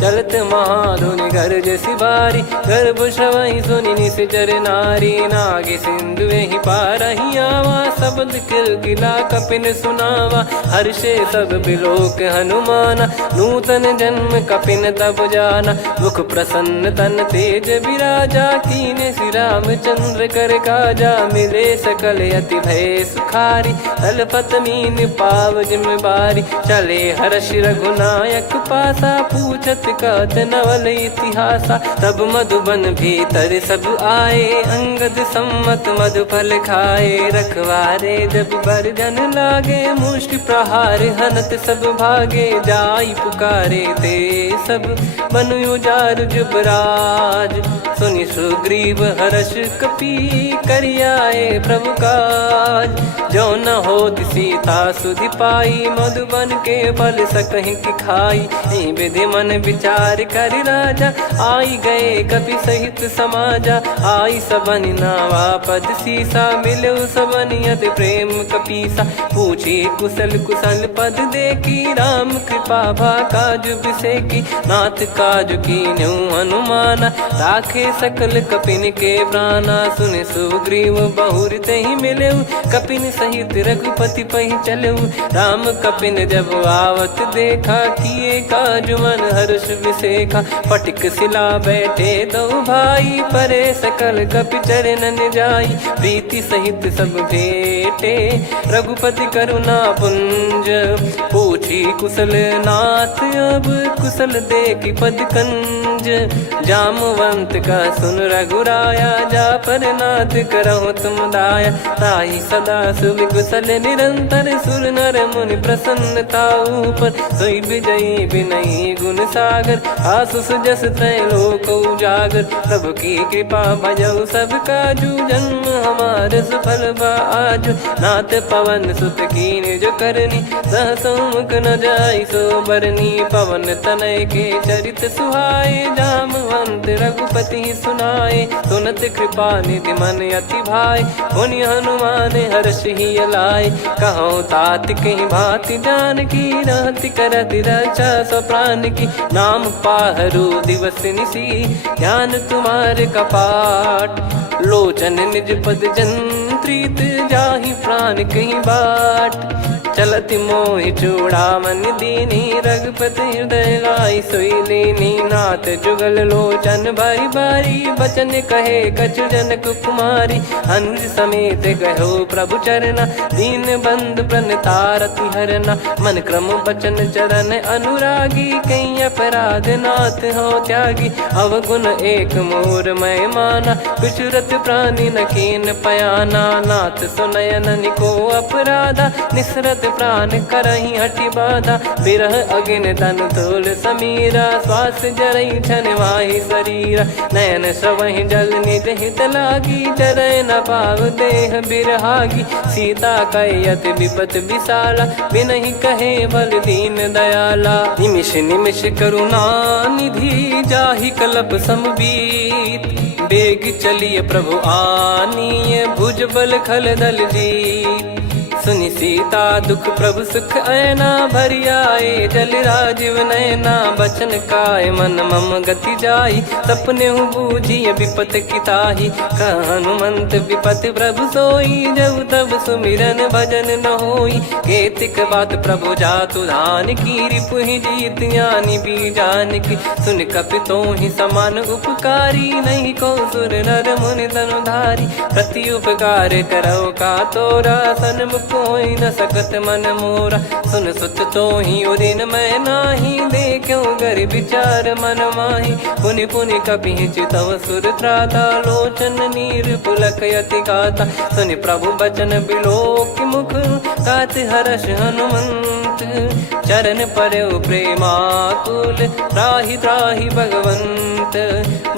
चलत महाधुनि गर्ज सिबारी, गर्भ श्रवहि सुनि निश्चर नारी, नागे सिंधु ही पारहि आवा, शब्द किलकिला कपिन सुनावा, हर्षे सब बिलोक हनुमाना, नूतन जन्म कपिन तब जाना, मुख प्रसन्न तन तेज विराजा, कीने श्री रामचंद्र कर काजा, मिले सकल अति भय सुखारी, तलपत मीन पाव जिम बारी, चले हर्ष रघुनायक पासा, पूछत कहत नवल इतिहासा, तब मधुबन भीतर सब आए, अंगद सम्मत मधुफल खाए, रखवारे जब बरजन लागे, मुष्टि प्रहार हनत सब भागे, जाई पुकारे ते सब बन उजार जुबराज, सुनि सुग्रीव हर्ष कपि करियाए प्रभु काज, जो न होत सीता सुधि पाई, मधुबन के फल सकहि कि खाई, विधि मन विचार कर राजा, आई गए कपि सहित समाजा, आई सबन नावा पद सीसा, मिलो सबनियत प्रेम कपीसा, पूछी कुशल कुशल पद देखी, राम कृपा भा काज बिसेकी, नाथ काज कीन्हु हनुमाना, राखे सकल कपिन के प्राणा, सुन सुग्रीव बहुर तहि मिलेऊ, कपिन सहित रघुपति पहि चलेऊ, राम कपिन जब आवत देखा, किए काज मन हर्ष विसेखा, फटिक सिला बैठे दो भाई, परे सकल कपि चरणन जाई, प्रीति सहित सब भेटे, रघुपति करुणा पुंज, पूछी कुशल नाथ अब कुशल देखि पद कंज, जामवंत का सुन रघुराया, जा पर नाथ करहु तुम दाया, ताहि सदा सुभि कुशल निरंतर, सुर नर मुनि प्रसन्नता ऊपर, सोई विजयी विनयी गुण सागर, आसु सुजस त्रैलोक उजागर, प्रभु की कृपा भजऊ सब काजू, जन्म हमार सफल बा आजु, नाथ पवन सुत कीन जो करनी, सहसो मुख न जाई सो बरनी, पवन तनय के चरित सुहाए, जामवंत रघुपति सुनाए, सुनत कृपा निधि मन अति भाई, पुनि हनुमान हर्ष ही लाए, कहो तात कहीं भांति जान की, रहति करति रक्षा सो प्राण की, नाम पाहरू दिवस निसी, ज्ञान तुम्हारे कपाट, लोचन निज पद जन प्रीत जाहि प्राण कहीं बाट। चलत मोहि चूड़ामन दीनी रघुपति हृदय लाई सोई लीनी। नाथ जुगल लोचन बारी बारी बचन कहे कछु जनक कुमारी। अनुज समेत गयो प्रभु चरना दीन बंधु प्रणतारति हरना। मन क्रम बचन चरण अनुरागी कहीं अपराध नाथ हो त्यागी। अवगुण एक मोर मैं माना विचुरत प्राणी न कीन पयाना। नाथ सुनयन निको अपराधा निसरत प्राण करही हटि बाधा। बिरह अगिन तन तोल समीरा श्वास जरई छन माही शरीरा। नयन सवहि जल निज हित लागी जरय न पाव देह बिरहागी। सीता कयत विपत विशाला बिनहि कहे बल दीन दयाला। निमिष निमिष करुणा निधि जाहि कलप समबीत। बेग चलिए प्रभु आनीय भुज बल खल दल जीत। सुनि सीता दुख प्रभु सुख ऐना भरि आए जल राजीव नैना। बचन काय मन मम गति जाई सपने हूँ बूझिए विपत किताही। हनुमंत विपत प्रभु सोई जब तब सुमिरन भजन न होई। केतिक बात प्रभु जातु धान की रिपुहि जीत ज्ञानी बीजान की। सुन कपि तोहि समान उपकारी नहीं को सुर नर मुनि तनुधारी। प्रति उपकार करो का तोरा सन्मुख कोई न सकत मन मोरा। सुन सुत तो ही उदिन मैं नाही देखो गर विचार मन माही। पुनि पुनि कपि चितव सुर त्राता लोचन नीर पुलक यति गाता। सुनि प्रभु बचन बिलोक मुख गात हर्ष हनुमंत। चरण परयो प्रेमाकुल त्राहि त्राहि भगवंत।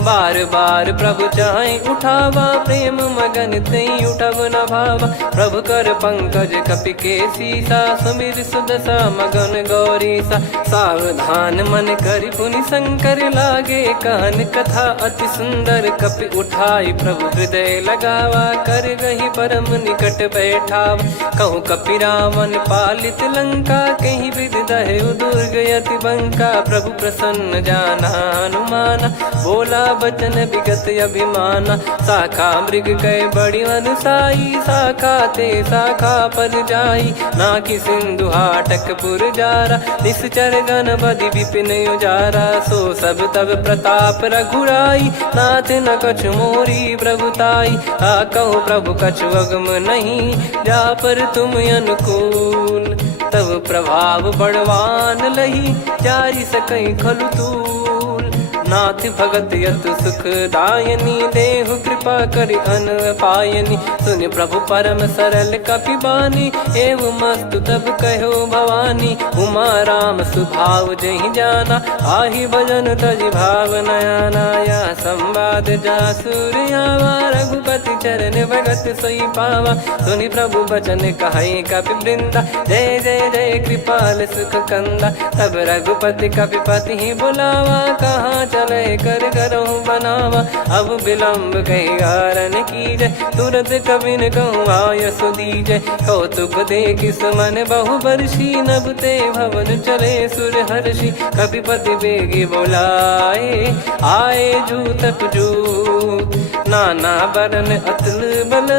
बार बार प्रभु चाहि उठावा प्रेम मगन तई उठब न भावा। प्रभु कर पंकज कपि के सीसा सुमिर सुदशा मगन गौरीसा। सावधान मन करि पुनि शंकर लागे कान कथा अति सुंदर। कपि उठाई प्रभु हृदय लगावा कर गही परम निकट बैठावा। कहूँ कपि रावण पालित लंका कहीं विद दहु दुर्ग यति बंका। प्रभु प्रसन्न जाना हनुमाना बोला बचन विगत अभिमाना। शाखा मृग गए बड़ी अनुसाई शाखा ते शाखा पर जाई। ना कि सिंधु हाटक पुर जारा निश्चर गण बदि विपिन उजारा। सो सब तब प्रताप रघुराई नाथ न कछु मोरी प्रभुताई। कहो प्रभु कछु अगम नहीं जा पर तुम अनुकूल। तब प्रभाव बड़वान लही जारी सकई खलु तूल। नाथ भगत यत सुख दायनी देहु कृपा करि अन पायनी। सुनि प्रभु परम सरल कपि बानी एवं मस्तु तब कहो भवानी। उमा राम सुभाव जहि जाना आहि भजन तजि भाव नयाना। या संवाद जासुर आवा रघुपति चरण भगत सोई पावा। सुनि प्रभु बचन कहै कपि वृंदा जय जय जय कृपाल सुख कंदा। तब रघुपति कपि पति ही बुलावा कहाँ चले कर करहु बनावा। अब विलम्ब कहीं कारण की जय तुरंत कवि न कहूँ आयस दीजय। कौतुक देख सुमन बहु बरसी नभ ते भवन चले सुर हर्षि। कपिपति बेगी बोलाए आए जूतप जूत। नाना बरन अतुल बल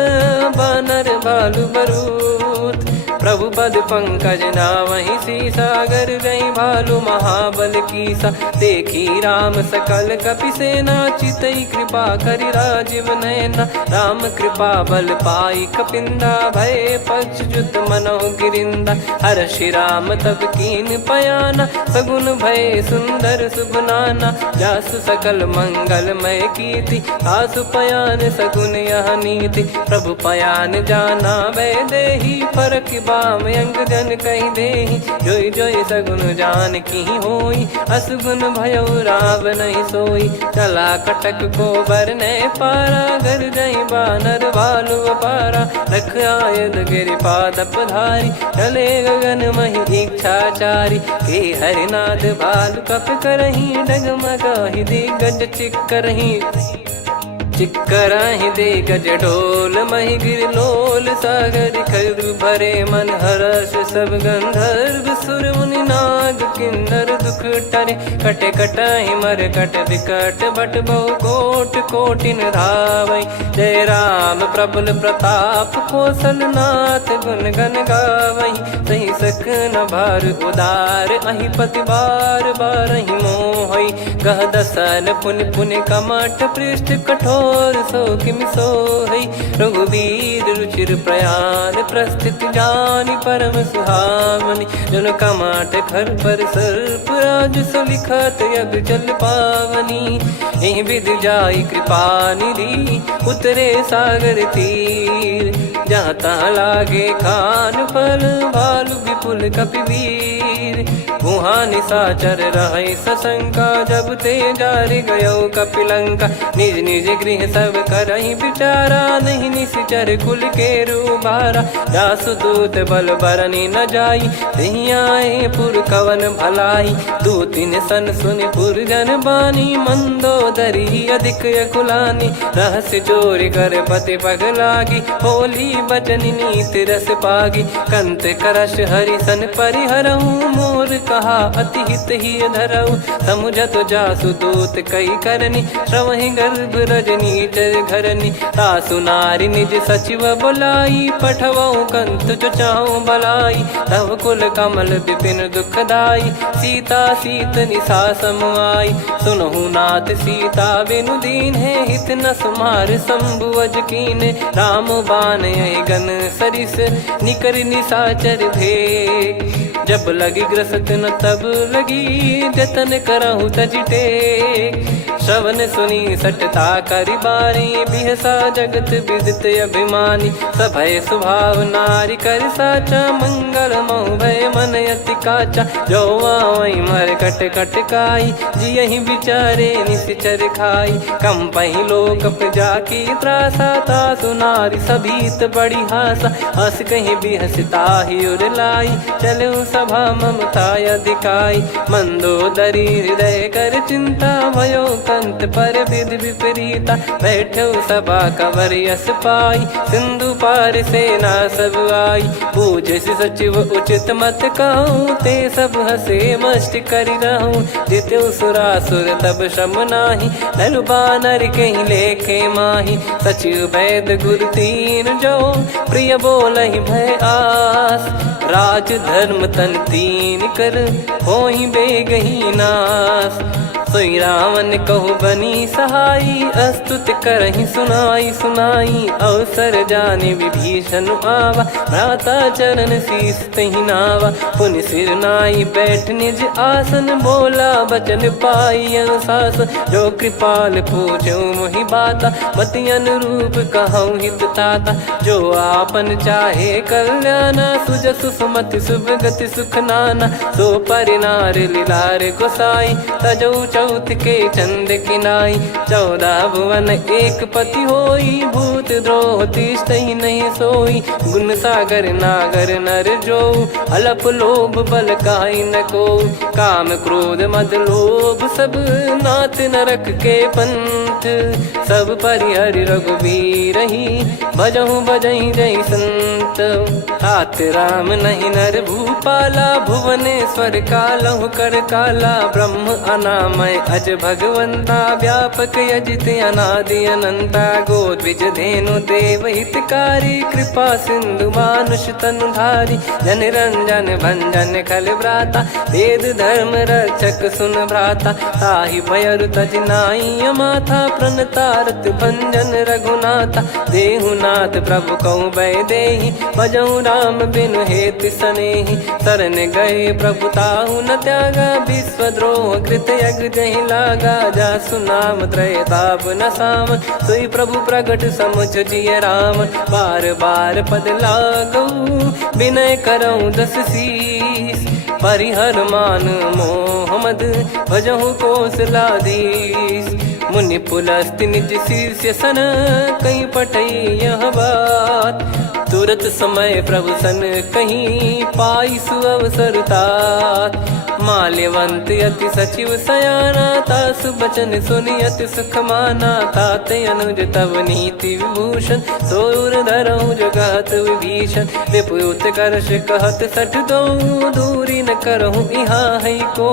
बानर बालु बरूत। प्रभु पद पंकज नावहि सीसागर गई भालु महाबल कीसा। देखी राम सकल कपि सेना चितई कृपा करि राजीव नयना। राम कृपा बल पाई कपिंदा भय पक्ष जुत मनोह गिरिंदा। हर्षि राम तब कीन पयाना सगुन भय सुंदर सुबनाना। जासु सकल मंगलमय कीर्ति आसु पयान सगुन यह नीति। प्रभु पयान जाना वै देहि फरक बाम अंग जन कहि देहि। जोई जोई सगुन जान की होई असगुन भयो राव नहीं सोई। चला कटक को बरने पारा घर जई बानर भालु अपारा। रख आयल गिरि पाद पधारी चले गगन महि इच्छाचारी। के हरिनाथ भालु कप करही डगमगाहि दिग्गज चिक्करही। चिक्कराहि दे गज डोल महि गिर लोल सागर खरु भरे मन हर्ष सब गंधर्व सुर मुनि नाग किन्नर दुख टरे। कटे कटाहि मर कट विकट बट बहु कोट कोटिन धावई। जय राम प्रबल प्रताप कौशलनाथ गुण गण गावई। सही सक न भार उदार अहि पति बार बार ही मोहई। गह दसन पुन पुन कमठ पृष्ठ कठोर सो किम सोहई। रघुवीर रुचिर प्रयाण प्रस्थित जानि परम सुहावनी। जन कमठ खर पर सर्प राज सलिखत अब चल पावनी। एहि विध जाई कृपा निधि उतरे सागर तीर। जहाँ तहाँ लागे खान फल भालु विपुल कपिवीर। वहाँ निशाचर रहे सशंका जब ते जारि गयो कपिलंका। निज निज गृह सब करहि विचारा नहीं निश्चर कुल के रूबारा। जासु दूत बल बरनी न जाई तहि आए पुर कवन भलाई। दूतिन सन सुन पुर जन बानी मंदोदरी अधिक अकुलानी। रहस्य चोरी कर पति पग लागी होली बचन नीत रस पागी। कंत करश हरि सन परिहरहु मोर कहा अति हित ही धरऊ। समुझत जासु दूत कई करनी श्रवहि गर्भ रजनी चर घरनी। तासु नारी निज सचिव बुलाई पठवऊ कंत जो चाहू बलाई। तब कुल कमल विपिन दुखदाई सीता सीत निशा समुआई। सुनहु नाथ सीता बिनु दीन है हित न सुमार शंभु अज कीन। राम बान गन सरिस निकर निशाचर भेग। जब लगी ग्रसत न तब लगी जतन करहु तज टेक। श्रवण सुनी सटता करि बारी बिहसा जगत विदित अभिमानी। सभय स्वभाव नारी कर साचा मंगल मऊ भय मन अति काचा। जो आवई मर कट कट काई जियहि विचारे निश्चर खाई। कम पही लोक प्रजा की त्रासा तासु नारी सभीत बड़ी हासा। हस कहीं बिहसता ही उर लाई चलऊ सभा ममता अधिकाई। मंदोदरी हृदय कर चिंता भयो कंत पर विधि विपरीता। बैठो सभा कवर यस पाई सिंधु पार सेना सब आई। पूजे सचिव उचित मत कहूँ ते सब हसे मस्त करि रहूँ। जित्यु सुरासुर तब श्रम नाही धनु बानर कहीं लेखे माही। सचिव वैद गुरु तीन जो प्रिय बोलहि भय आस। राज धर्म तन तीन कर होहि बेगही नास। सोई रावण कहु बनी सहाई अस्तुत करहि सुनाई सुनाई। अवसर जाने विभीषण आवा भ्राता चरण शीस तहि नावा। पुनि सिर नाई बैठ निज आसन बोला बचन पाई अनुशासन। जो कृपाल पूछो मोहि बाता मति अनुरूप कहूँ हित ताता। जो आपन चाहे कल्याणा सुजसु सुमति शुभ गति सुख नाना। सो परिनार लीलार गोसाई तजौ चौथ के चंद किनाई। 14 भुवन एक पति होई भूत द्रोह तिष्ठहि नहीं सोई। गुण सागर नागर नर जो अलप लोभ बल काई न को। काम क्रोध मद लोभ सब नाथ नरक के पंथ। सब परिहरि रघुबीर ही भजहु भजहि जय संत। तात राम नहीं नर भूपाला भुवनेश्वर कालहु कर काला। ब्रह्म अनामय अज भगवंता व्यापक यजित अनादि अनंता। गोद्विज धेनु देव हितकारी कृपा सिंधु मानुष तनुधारी। जन रंजन भंजन खल व्राता वेद धर्म रक्षक सुन भ्राता। ताहि भयरु तज नाई माथा प्रणतारत भंजन रघुनाथा। देहुनाथ प्रभु कहु भय देहि भजहु राम बिनु हेतु सनेहि। शरण गए प्रभु ताहु न त्यागा विश्वद्रोह कृत यज्ञ जहि लागा। जासु नाम त्रय ताप न साम सोई प्रभु प्रगट समुझ जिय राम। बार बार पद लागऊ विनय करऊँ 10 शीस। परिहर मान मोह मद भजहु कौशलाधीश। मुनि पुलस्त्य निज शीर्ष सन कहीं पटई यह बात। तुरत समय प्रभु सन कहीं पाई सुअवसर तात। माल्यवंत अति सचिव सयाना, तासु बचन सुनि अति सुख माना। ताते अनुज तव नीति विभूषण, सोर धरहु जगत विभीषण। विपुत करश कहत सठ दो, दूरी न करहु इहाँ है को।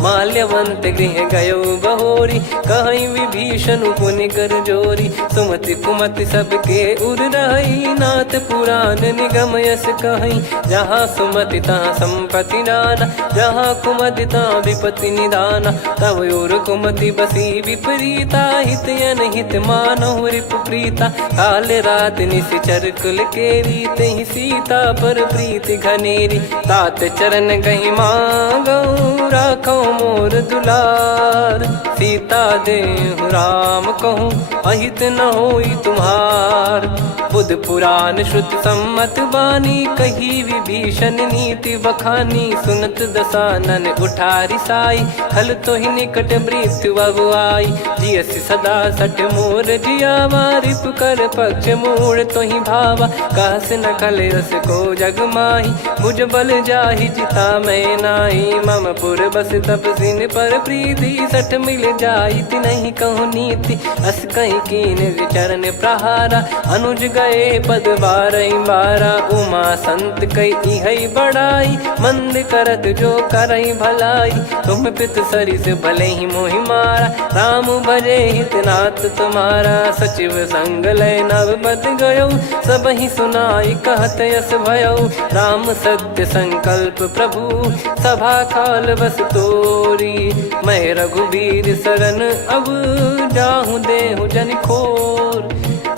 माल्यवंत गृह गयो बहोरी, कहीं विभीषण पुनि कर जोरी। सुमति कुमति सबके उर रही, नाथ पुराण निगम यस कहीं। जहाँ सुमति तहाँ संपत्ति नाना, जहाँ कुमति तहाँ विपत्ति निदाना। तब और कुमति बसी विपरीता, हित अनहित मानहु रिपु प्रीता। काल रात निश्चर कुल केरी, तहि सीता पर प्रीति घनेरी। तात चरण गहि मांगऊ, राखो मोर दुलार। सीता देहु राम कहूँ, अहित न होई तुम्हार। बुध पुराण श्रुत सम्मत बानी, कही विभीषण नीति बखानी। सुनत दसानन उठारी साई, खल तो ही निकट मृत्यु अब आई। जियसि सदा सठ मोर जियावा, रिप कर पक्ष मूड़ तो ही भावा। कहस न खल रस को जग माही, भुज बल जाहि जिता मैं नाई। मम पुर बस तप सिन पर प्रीति, सठ मिल जाई नहीं कहूँ नीति। अस कहीं कीन चरण प्रहारा, अनुज गए पद बारही बारा। उमा संत कई है बड़ाई, मंद करत जो करई भलाई। तुम पित सरिस भले ही मोहि मारा, राम भजे हित नाथ तुम्हारा। सचिव संग लय नव बद गयो, सब ही सुनाई कहत यस भयो। राम सत्य संकल्प प्रभु, सभा खाल बस तोरी। मैं रघुबीर शरण अब, जाहु देहु जन खोर।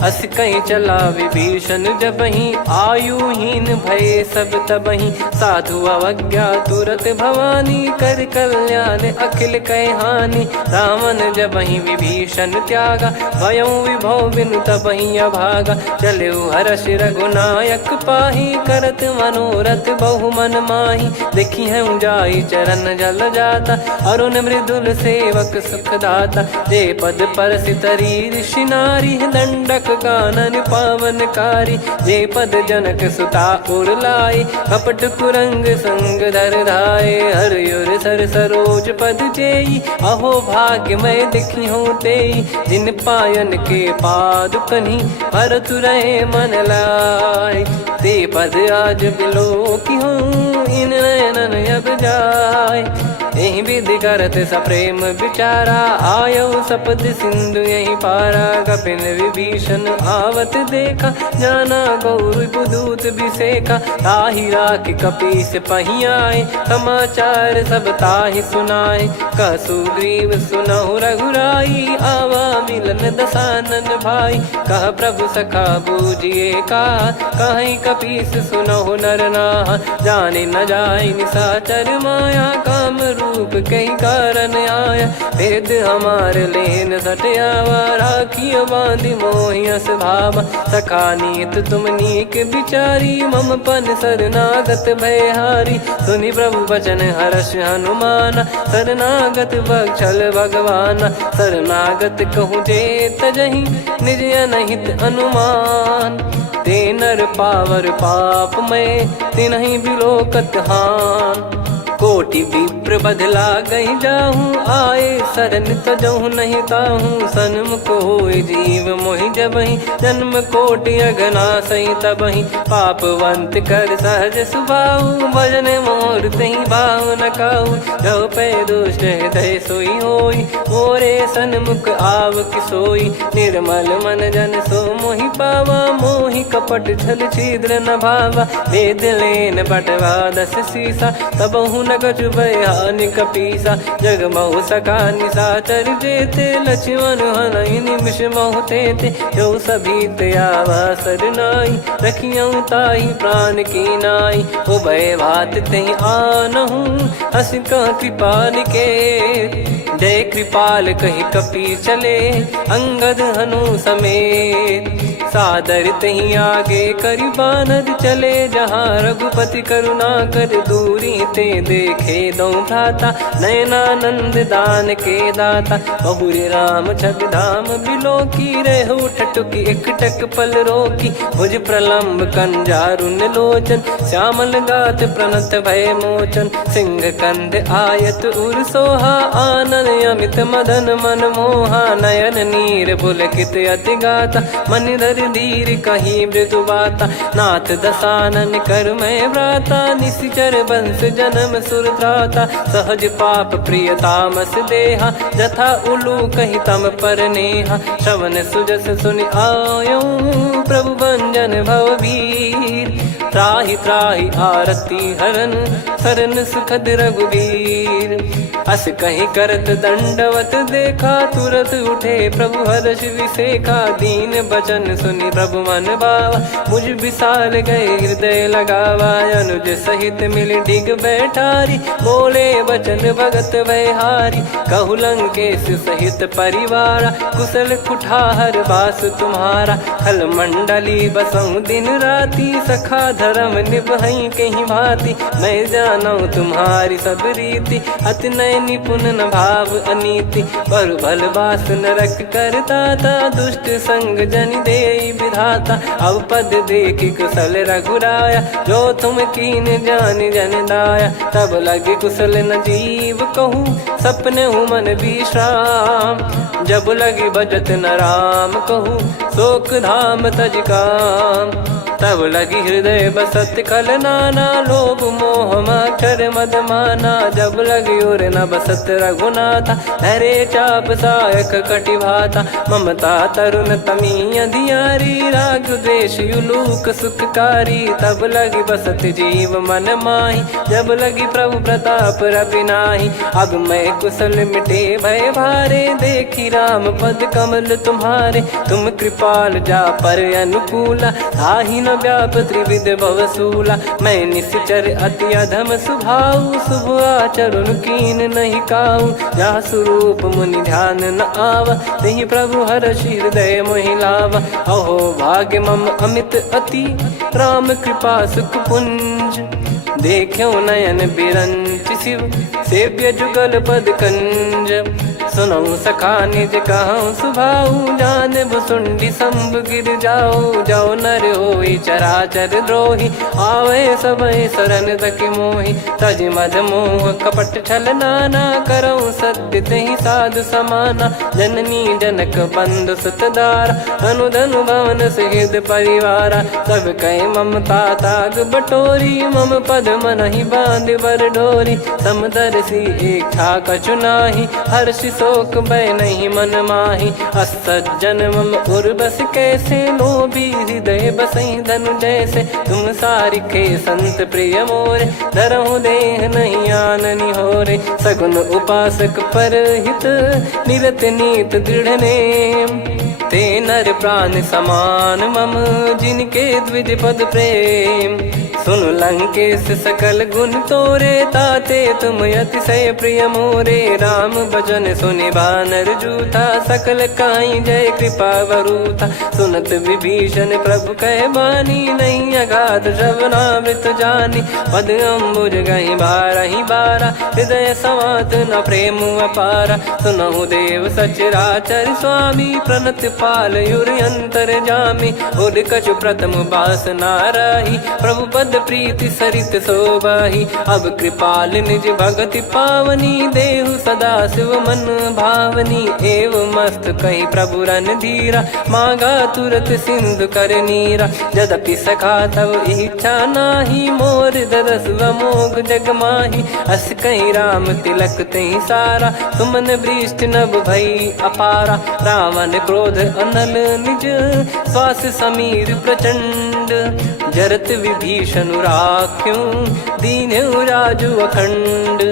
अस कहीं चला विभीषण जबहि, आयुहीन भय सब तबहि। साधु अवज्ञा तुरत भवानी, कर कल्याण अखिल कह हानि। रावण जबहि विभीषण त्यागा, भयउ विभव बिनु तबहि अभागा। चलऊ हर्ष रघुनायक पाही, करत मनोरथ बहु मन माही। देखी है जाई चरण जल जाता, अरुण मृदुल सेवक सुख दाता। जे पद पर सितरी ऋषि नारी, दंडक कानन पावनकारी। जे पद जनक सुता उर लाए, कपट कुरंग संग धर धाये। हरियुर सर सरोज पद जेई, अहो भाग्य मैं दिखी हूँ तेई। जिन पायन के पाद कन्ही, भरत रहे मन लाय। ते पद आज बिलो की हूँ, इन नयनन अब जाय। यही विधि करत सप्रेम विचारा, आयो सपद सिंधु यही पारा। कपिन विभीषण आवत देखा, जाना गौर बुदूत बिसेखा। ताहि राख कपीस पही आए, समाचार सब ताहि सुनाए। कह सुग्रीव सुनहु रघुराई, आवा मिलन दसानन भाई। कह प्रभु सखा बूझिए का, कहीं कपीस सुनहु नर नाहा। जाने न जाय निशाचर माया, काम रूप कई कारण आया। भेद हमार लेन सटयावा, राखिय बांधि मोहियस भावा। सखा नीत तुम नीक बिचारी, मम पन शरणागत भयहारी। सुनि प्रभु वचन हर्ष हनुमाना, शरणागत बक्षल भगवाना। शरणागत कहूँ जे तजहि, निज अनहित अनुमान। ते नर पावर पाप में, तिन्हि बिलोकत हान। कोटि विप्र बदला गई जाहूँ, आए शरण तजहु नहीं ताहूँ। सन्मुख होय जीव मोहि जबहि, जन्म कोटि अघना सही तबहि। पापवंत कर सहज सुभाऊ, भजन मोर तहि भाव न काऊ। जो पै दुष्ट हृदय सोई होई, मोरे सन्मुख आव किसोई। निर्मल मन जन सो मोहि पावा, मोहि कपट छल छिद्र न भावा। वेद लेन बटवा दस सीसा, तबहु न कछु भयानि कपीसा। जग महु सका निशाचर जेते, लक्ष्मण हनहि निमिष महु तेते। जो सभी त्यावा सरनाई, रखियऊ ताहि प्राण की नाई। उभय भात तहि आनहु, हस कह कृपाल के। जय कृपाल कहि कपी चले, अंगद हनु समेत। सादर तहीं आगे करी बानर चले जहाँ रघुपति करुणा कर दूरी ते देखे दो भ्राता नयनानंद दान के दाता बहुरी राम छग धाम बिलो की रेहू ठटुकी एकटक पल रोकी भुज प्रलंब कंजारुन लोचन श्यामल गात प्रणत भय मोचन सिंह कंद आयत उर सोहा आनन अमित मदन मन मोहा नयन नीर पुलकित अति गाता मन धर धीर कहीं मृदु बाता नाथ दसानन कर मैं व्राता निशिचर बंस जन्म सुरत्राता सहज पाप प्रिय तामस देहा जथा उलू कही तम पर नेहा श्रवण सुजस सुनि आयो प्रभु भंजन भववीर त्राहि त्राहि आरती हरन सरन सुखद रघुवीर अस कहीं करत दंडवत देखा तुरत उठे प्रभु हर्ष विसेखा दीन बचन सुनि प्रभु मन भावा मुझ विसार गए हृदय लगावा अनुज सहित मिल डिग बैठारी बोले बचन भगत वैहारी कहु लंकेश सहित परिवारा कुशल कुठार बास तुम्हारा खल मंडली बसऊं दिन राती सखा धर्म निभई कहीं भांति मैं जानू तुम्हारी सब रीति अति नय निपुण न भाव अनीति पर भल बास नरक करता था दुष्ट संग जन दे विधाता अब पद देखि कुशल रघुराया जो तुम कीन जान जन दाया तब लगे कुशल न जीव कहूँ सपने हूँ मन विश्राम जब लगे बजत न राम कहूँ शोक धाम तज काम तब लगी हृदय बसत कल नाना लोभ मोह मच्छर मद माना जब लगी उर न बसत रघुनाथा हरे चाप सायक कटि भाता ममता तरुण तमी अधियारी राग द्वेष युलूक सुखकारी तब लगी बसत जीव मन माही जब लगी प्रभु प्रताप रवि नाही अब मैं कुशल मिटे भय भारे देखी राम पद कमल तुम्हारे तुम कृपाल जा पर अनुकूला ताहि न व्याप त्रिविध भवसूला मैं निश्चर अति अधम सुभाऊ शुभ आचरण कीन नहीं काऊ जा स्वरूप मुनि ध्यान न आवा नहीं प्रभु हर्ष हृदय मोहिलावा अहो भाग्य मम अमित अति राम कृपा सुख पुंज देखो नयन बिरंच शिव सेव्य जुगल पद कंज सुनऊ सखा निज कहूँ सुभाऊ जान भुसुंडी संभ गिर जाओ जाओ नर होई चराचर द्रोही आवे सबय शरण तक मोहि तज मद मोह कपट छल नाना करऊँ सत्य तहि साधु समाना जननी जनक बंधु सुतदारा अनुधनु भवन सहित परिवारा सब कहे ममता ताग बटोरी मम पद मन ही बांध बर डोरी समदर्शी इच्छा कछु नाही हर्ष शोक भय नहीं मन माही असज्जन मम उर्वश कैसे लोभी हृदय बसई धनु जैसे तुम सारिखे संत प्रिय मोरे धरहु देह नहीं आननि होरे सगुन उपासक पर हित निरत नीत दृढ़ नेम ते नर प्राण समान मम जिनके द्विज पद प्रेम सुन लंकेश सकल गुण तोरे ताते तुम अतिशय प्रिय मोरे राम भजन सुनि बानर जूथा सकल काई जय कृपा वरूथा सुनत विभीषण प्रभु कह बानी नहीं अगाध श्रवणामृत जानी पद अम्बुज गहि बारहि बारा हृदय समात न प्रेम अपारा सुनहु देव सचराचर स्वामी प्रणत पाल युर अंतर जामी उद कछु प्रथम बास नाराही प्रभु पद प्रीति सरित शोभाही अब कृपाल निज भगति पावनी देहु सदा शिव मन भावनी एव मस्त कही प्रभु रन धीरा मांगा तुरत सिंधु कर नीरा यद्यपि सखा तब इच्छा नाही मोर दरस मोग जग माही अस कहीं राम तिलक तही सारा सुमन वृष्टि नभ भई अपारा रावण क्रोध अनल निज श्वास समीर प्रचंड जरत विभीषण राख्यूं दीन्हु राजु अखंड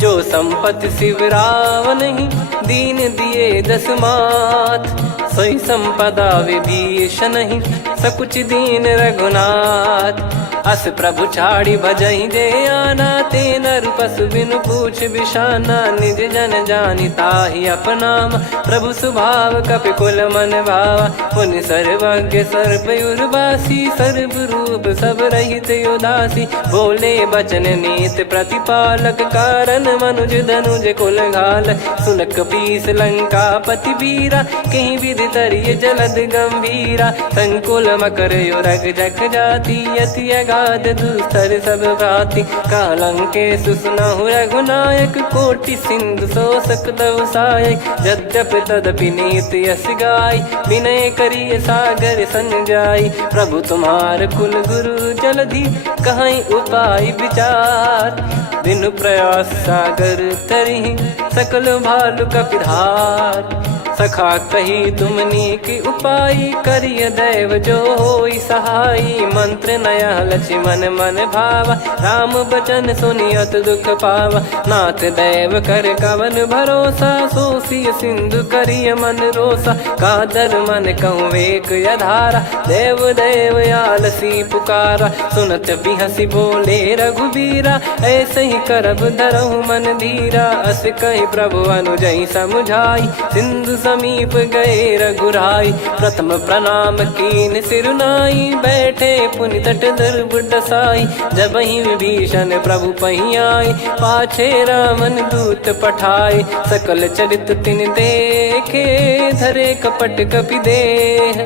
जो संपत्ति शिव रावण ही दीन दिए दस मात सोई संपदा विभीषण ही सकुच दीन रघुनाथ अस प्रभु छाड़ी भजई जे आना, ते नर पशु बिनु पूछ बिशाना, निज जन जानी ताहि अपनाम, प्रभु स्वभाव कपि कुल मन भावा, पुनि सर्वज्ञ सर्वयुर्वासी, सर्व रूप सब रहित उदासी, बोले बचन नीत प्रतिपालक, कारण मनुज धनुज कुल घाल, सुन कपीस लंका पति वीरा, कहीं विधि तरिय जलद गंभीरा, संकुल मकर युरग जख जाति, अति अगाध दुस्तर सब भाति, कालंके सुसनहु रघुनायक, कोटि सिंधु शोषक तव सहायक, यद्यपि तदपि नीति यस गाय, विनय करिय सागर सन जाई, प्रभु तुम्हार कुल गुरु जलधि, कहीं उपाय विचार, बिनु प्रयास सागर तरि, सकल भालु कपिधार, सखा कही तुमनी की उपाय, करिय दैव जो होई सहाई, मंत्र नया लक्ष्मण मन भावा, राम बचन सुनियत दुख पावा, नाथ दैव कर कवन भरोसा, सोसिय सिंधु करिय मन रोसा, कादर मन कहूँ एक यधारा, देव देव आलसी पुकारा, सुनत बिहसी बोले रघुबीरा, ऐसे ही करब धरहु मन धीरा, अस कही प्रभु अनुजई समुझाई, सिंधु समीप गए रघुराई, प्रथम प्रणाम कीन सिरुनाई, बैठे पुनि तट दर्भ डसाई, जब ही विभीषण प्रभु पही आए, पाछे रामन दूत पठाए, सकल चरित तिन देखे, धरे कपट कपि देह,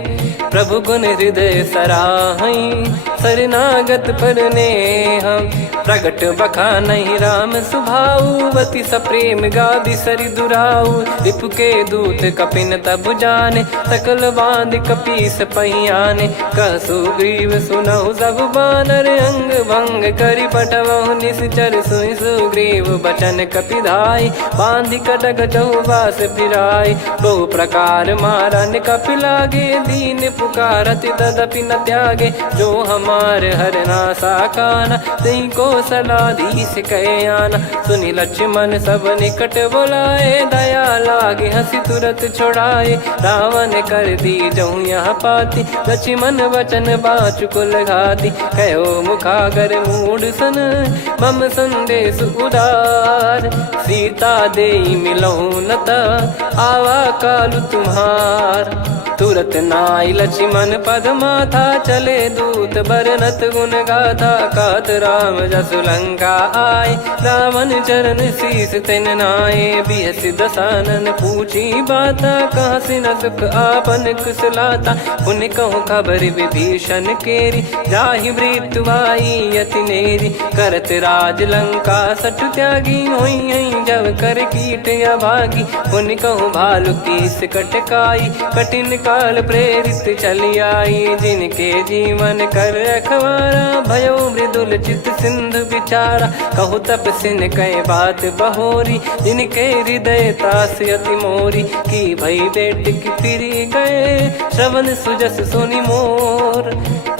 प्रभु गुण हृदय सराहई, शरणागत पर नेह, प्रगट बखानहि राम सुभाऊ, बति सप्रेम गादि सरि दुराऊ, रिपु के दूत कपिन तब जाने, सकल बांध कपीस पहियाने, कह सुग्रीव सुनहु सब बानर, अंग भंग करि पटवहु निश्चर, सुनि सुग्रीव बचन कपिधाई, बांधि कटक चौबास फिराई, बहु प्रकार मारन कपि लागे, दीन पुकारत तदपि न त्यागे, जो हमार हरना साकाना, तई को सलाधीश कहे आना, सुनि लक्ष्मण सब निकट बुलाए, दया लागे हंसी तुरत छोड़ाए, रावण कर दी जहूँ यहाँ पाती, लक्ष्मण वचन बाचु कुल घाती, कहो मुखागर मूड सन, मम संदेश उदार, सीता देई मिलहु नता, आवा कालु तुम्हार, तुरत नाई लक्ष्मण पद माथा, चले दूत बरनत गुण गाथा, कहत राम जसु लंका आए, रावण चरण शीस तिन नाये, बिहस दसानन पूछी बाता, कहाँ से न सुख आपन कुशलाता, पुन कहूँ खबर विभीषण केरी, जाहि मृत्यु आई यति नेरी, करत राज लंका सठ त्यागी, होई जब कर कीट अभागी, पुन कहूँ भालु कीस कटकाई, कठिन काल प्रेरित चली आई, जिनके जीवन कर रखवारा, भयो मृदुल चित सिंधु विचारा, कहु तप सिन कई बात बहोरी, जिनके हृदय तास अति मोरी, की भई बेट की फिरी गए, श्रवण सुजस सुनि मोर,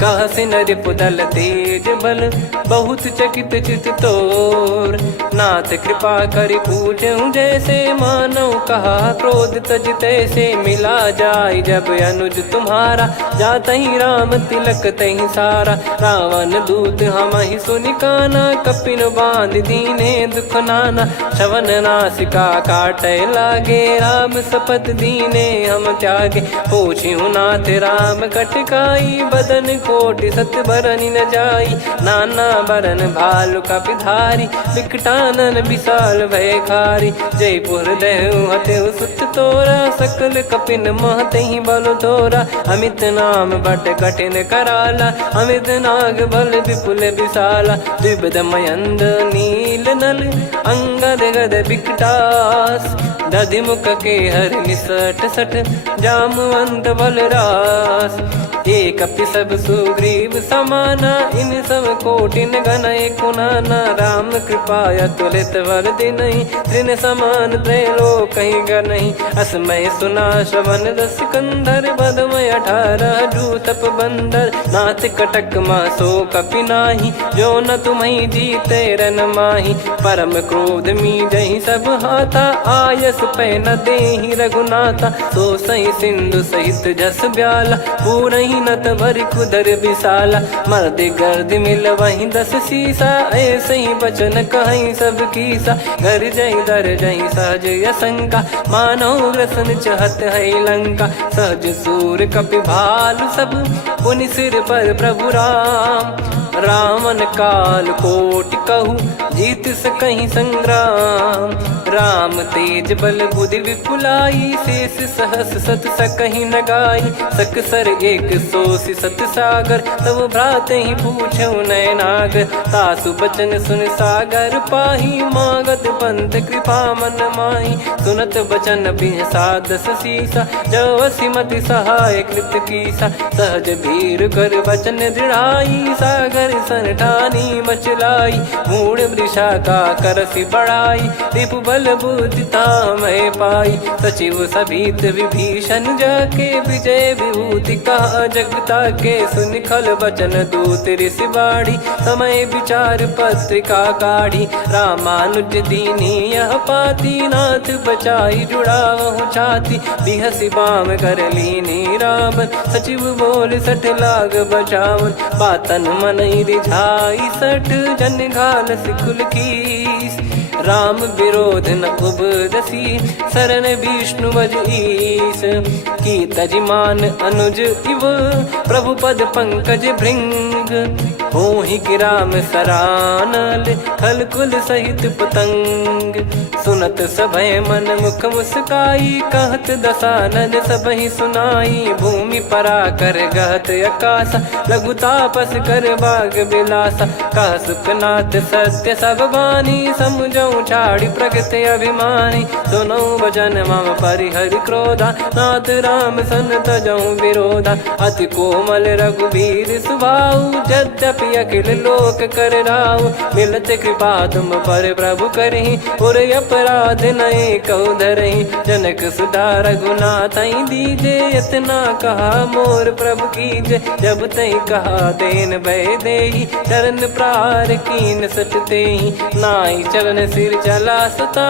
कह सिन रिपुदल तेज बल, बहुत चकित चित तोर, नाथ कृपा करि पूछऊं जैसे, मानव कहा क्रोध तज तैसे, मिला जाय जब अनुज तुम्हारा, जात ही राम तिलक तही सारा, रावण दूत हम ही सुनि काना, कपिन बांध दीने दुख नाना, श्रवण नासिका काटे लागे, राम सपत दीने हम त्यागे, पूछिहु नाथ राम कटकाई, बदन कोटि सत बरनि न जाई, नाना बरन भालु कपिधारी, विकटानन विशाल भयखारी, जयपुर देहु हतेउ सुत तोरा, सकल कपिन महतहि बल तोरा, अमित नाम बट कठिन कराला, अमित नाग बल विपुल विशाला, द्विविध मयंद नील नल, अंगद गद विकटास, दधिमुख के हर निसठ सठ, जामवंत बलरास, एक अपि सब सुग्रीव समाना, इन सब कोटिन गणय कुनाना, राम कृपा अतुलित वर दिनहि, तृण समान त्रैलोक कहीं गनहि, असमय सुना श्रवण रस कंधर, बदमय 18 जूतप बंदर, नाथ कटक मासो कपि नाही, जो न तुम्हि जीते रन माही, परम क्रोध मी जहि सब हाथा, आयस मानस पे न देहि रघुनाथा। सो सही सिंधु सहित जस ब्याला, पूरही नत भरि कुदर विशाला। मर्द गर्द मिल वही 10 सीसा, ऐसे ही बचन कहीं सब कीसा। घर जय दर जय सहज असंका, मानव ग्रसन चहत है लंका। सहज सूर कपि भालु सब, पुनि सिर पर प्रभु राम। रामन काल कोटि कहु, जीत सकहि संग्राम। राम तेज बल बुद्धि विपुलाई, शेष सहस सत सकहि न गाई। सकसर एक सोसी सत सागर, तब भ्रात ही पूछौ नयनागर। तासु बचन सुन सागर पाही, मांगत पंथ कृपा मन माही। सुनत बचन बिहसा 10 सीसा, जवसि मति सहाय कृत कीसा। सहज धीर कर बचन दृढ़ाई, सागर सन ठानी मचलाई। मूढ़ वृषा का करसि बढ़ाई, रिपु बल बुद्धि तामय पाई। सचिव सभीत विभीषण जाके, विजय विभूति कहा जगता के। सुनि खल बचन दूत ऋषि बाढ़ी, समय विचार पत्रिका काढ़ी। रामानुज दीनी यह पाती, नाथ बचाई जुड़ावहु छाती। बिहसि बाम कर लीनी रावण, सचिव बोल 60 लाग बचावन। बातन मनई रिझाई 60, जन घाल सिकुल कीस। राम विरोध न उपदसी, शरण विष्णु बज ईस। की तजिमान अनुज इव, प्रभु पद पंकज भृंग। होहि कि राम सरानल, खल कुल सहित पतंग। सुनत सभय मन मुख मुस्काई, कहत दसानन सबहि सुनाई। भूमि परा कर गहत आकाशा, लघु तापस कर बाग बिलासा। कह सुखनाथ सत्य सब बानी, समझौ छाड़ी प्रगति अभिमानी। सुनो भजन मम परिहरि क्रोधा, नाथ राम सन तजौ विरोधा। अति कोमल रघुवीर सुभाऊ, यद्यपि अखिल लोक कर राऊ। मिलत कृपा तुम पर प्रभु करहि, और अपराध नए कौ धरहि। जनक सुधा रघुनाथ दीजे, इतना कहा मोर प्रभु कीजे। जब तई कहा देन भय देहि, चरण प्रार कीन सटतेहि। नाई चरण सिर चला सता,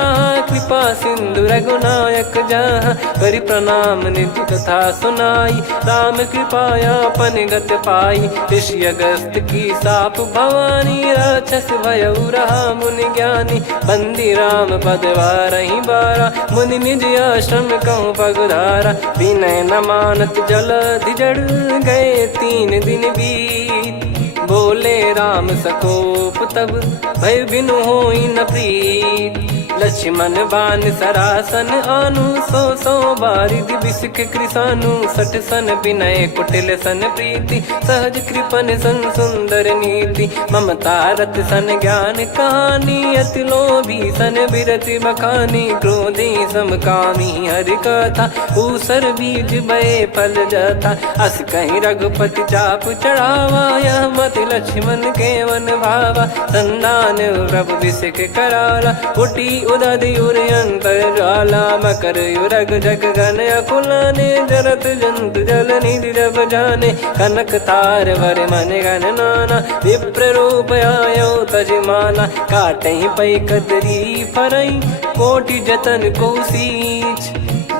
कृपा सिंधु रघुनायक जहाँ। करि प्रणाम निज कथा सुनाई, राम कृपाया पन गत पाई। ऋषि अगस्त की साप भवानी, राक्षस भयउ रहा मुनि ज्ञानी। बंदी राम पद वारहि बारा, मुनि निज आश्रम कहूँ पगधारा। विनय न मानत जलधि जड़, गए 3 दिन बीत। बोले राम सकोप तब, भय बिनु होई न प्रीत। लक्ष्मण बान सरासन आनु, 100 बारिधि बिसक कृसानु। 60 सन विनय कुटिल सन प्रीति, सहज कृपन सन सुंदर नीति। ममता रत सन ज्ञान कहानी, अति लोभी सन बिरति बखानी। क्रोधी समकामी हरि कथा, ऊसर बीज भय फल जथा। अस कहीं रघुपति चाप चढ़ावा, यह मति लक्ष्मण के वन भावा। संदान प्रभु बिसक कराला, कुटी उदधि उर अंतर ज्वाला। मकर युरग जग गन अकुलाने, जरत जंतु जल निधि जब जाने। कनक तार वर मन गण नाना, विप्र रूप आयो तजमाना। काटहि पै कतरी फरई, कोटि जतन को सींच।